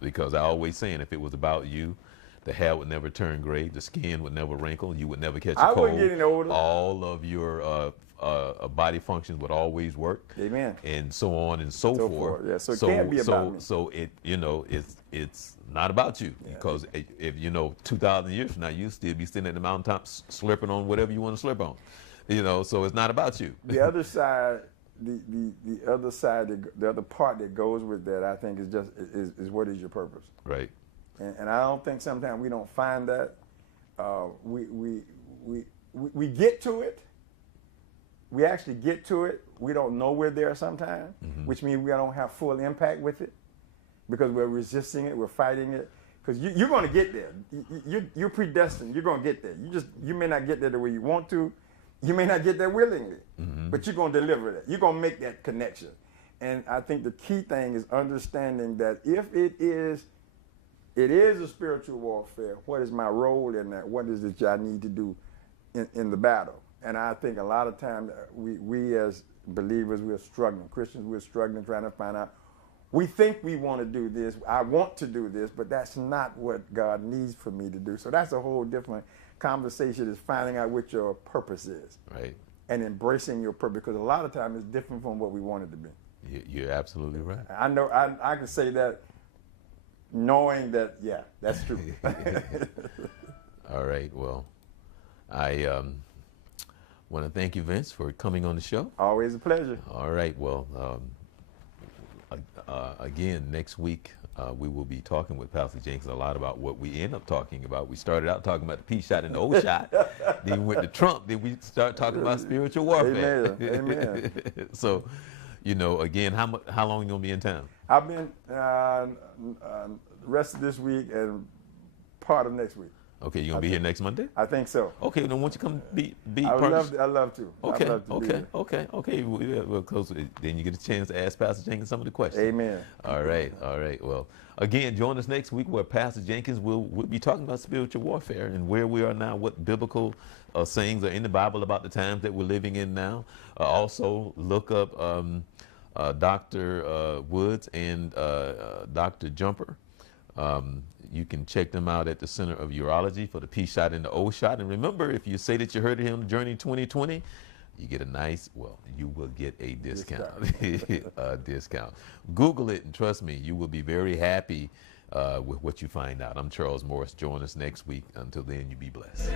because I always saying if it was about you, the hair would never turn gray, the skin would never wrinkle, you would never catch a cold. I wouldn't get any older. All of your body functions would always work. Amen. And so on and so forth. Yeah. So it can't be about me. So it it's not about you, because if 2,000 years from now you still be sitting at the mountaintop slurping on whatever you want to slurp on. So it's not about you. The other side, the other side, the other part that goes with that, I think, is what is your purpose. Right. And I don't think sometimes we don't find that. We get to it. We actually get to it. We don't know we're there sometimes, which means we don't have full impact with it because we're resisting it, we're fighting it. Because you're going to get there. You're predestined. You're going to get there. You may not get there the way you want to. You may not get there willingly, but you're going to deliver that. You're going to make that connection. And I think the key thing is understanding that if it is a spiritual warfare, what is my role in that? What is it I need to do in the battle? And I think a lot of times we as believers, we're struggling. Christians, we're struggling, trying to find out. We think we want to do this. I want to do this, but that's not what God needs for me to do. So that's a whole different conversation, is finding out what your purpose is. Right. And embracing your purpose, because a lot of times it's different from what we want it to be. You're absolutely right. I know I can say that knowing that, that's true. All right. Well, I want to thank you, Vince, for coming on the show. Always a pleasure. All right. Well, again, next week we will be talking with Pastor Jenkins a lot about what we end up talking about. We started out talking about the P shot and the O shot. Then we went to Trump. Then we start talking about spiritual warfare. Amen. So, again, how long are you going to be in town? I've been rest of this week and part of next week. Okay, you gonna be here next Monday? I think so. Okay, then why don't you come be I'd love to. Okay, I'd love to okay. Well, close. Then you get a chance to ask Pastor Jenkins some of the questions. Amen. All right. Well, again, join us next week where Pastor Jenkins will be talking about spiritual warfare and where we are now, what biblical sayings are in the Bible about the times that we're living in now. Also, look up Dr. Woods and Dr. Jumper. You can check them out at the Center of Urology for the P shot and the O shot. And remember, if you say that you heard of him Journey 2020, you get you will get a discount. A discount. Google it, and trust me, you will be very happy with what you find out. I'm Charles Morris. Join us next week. Until then, you be blessed.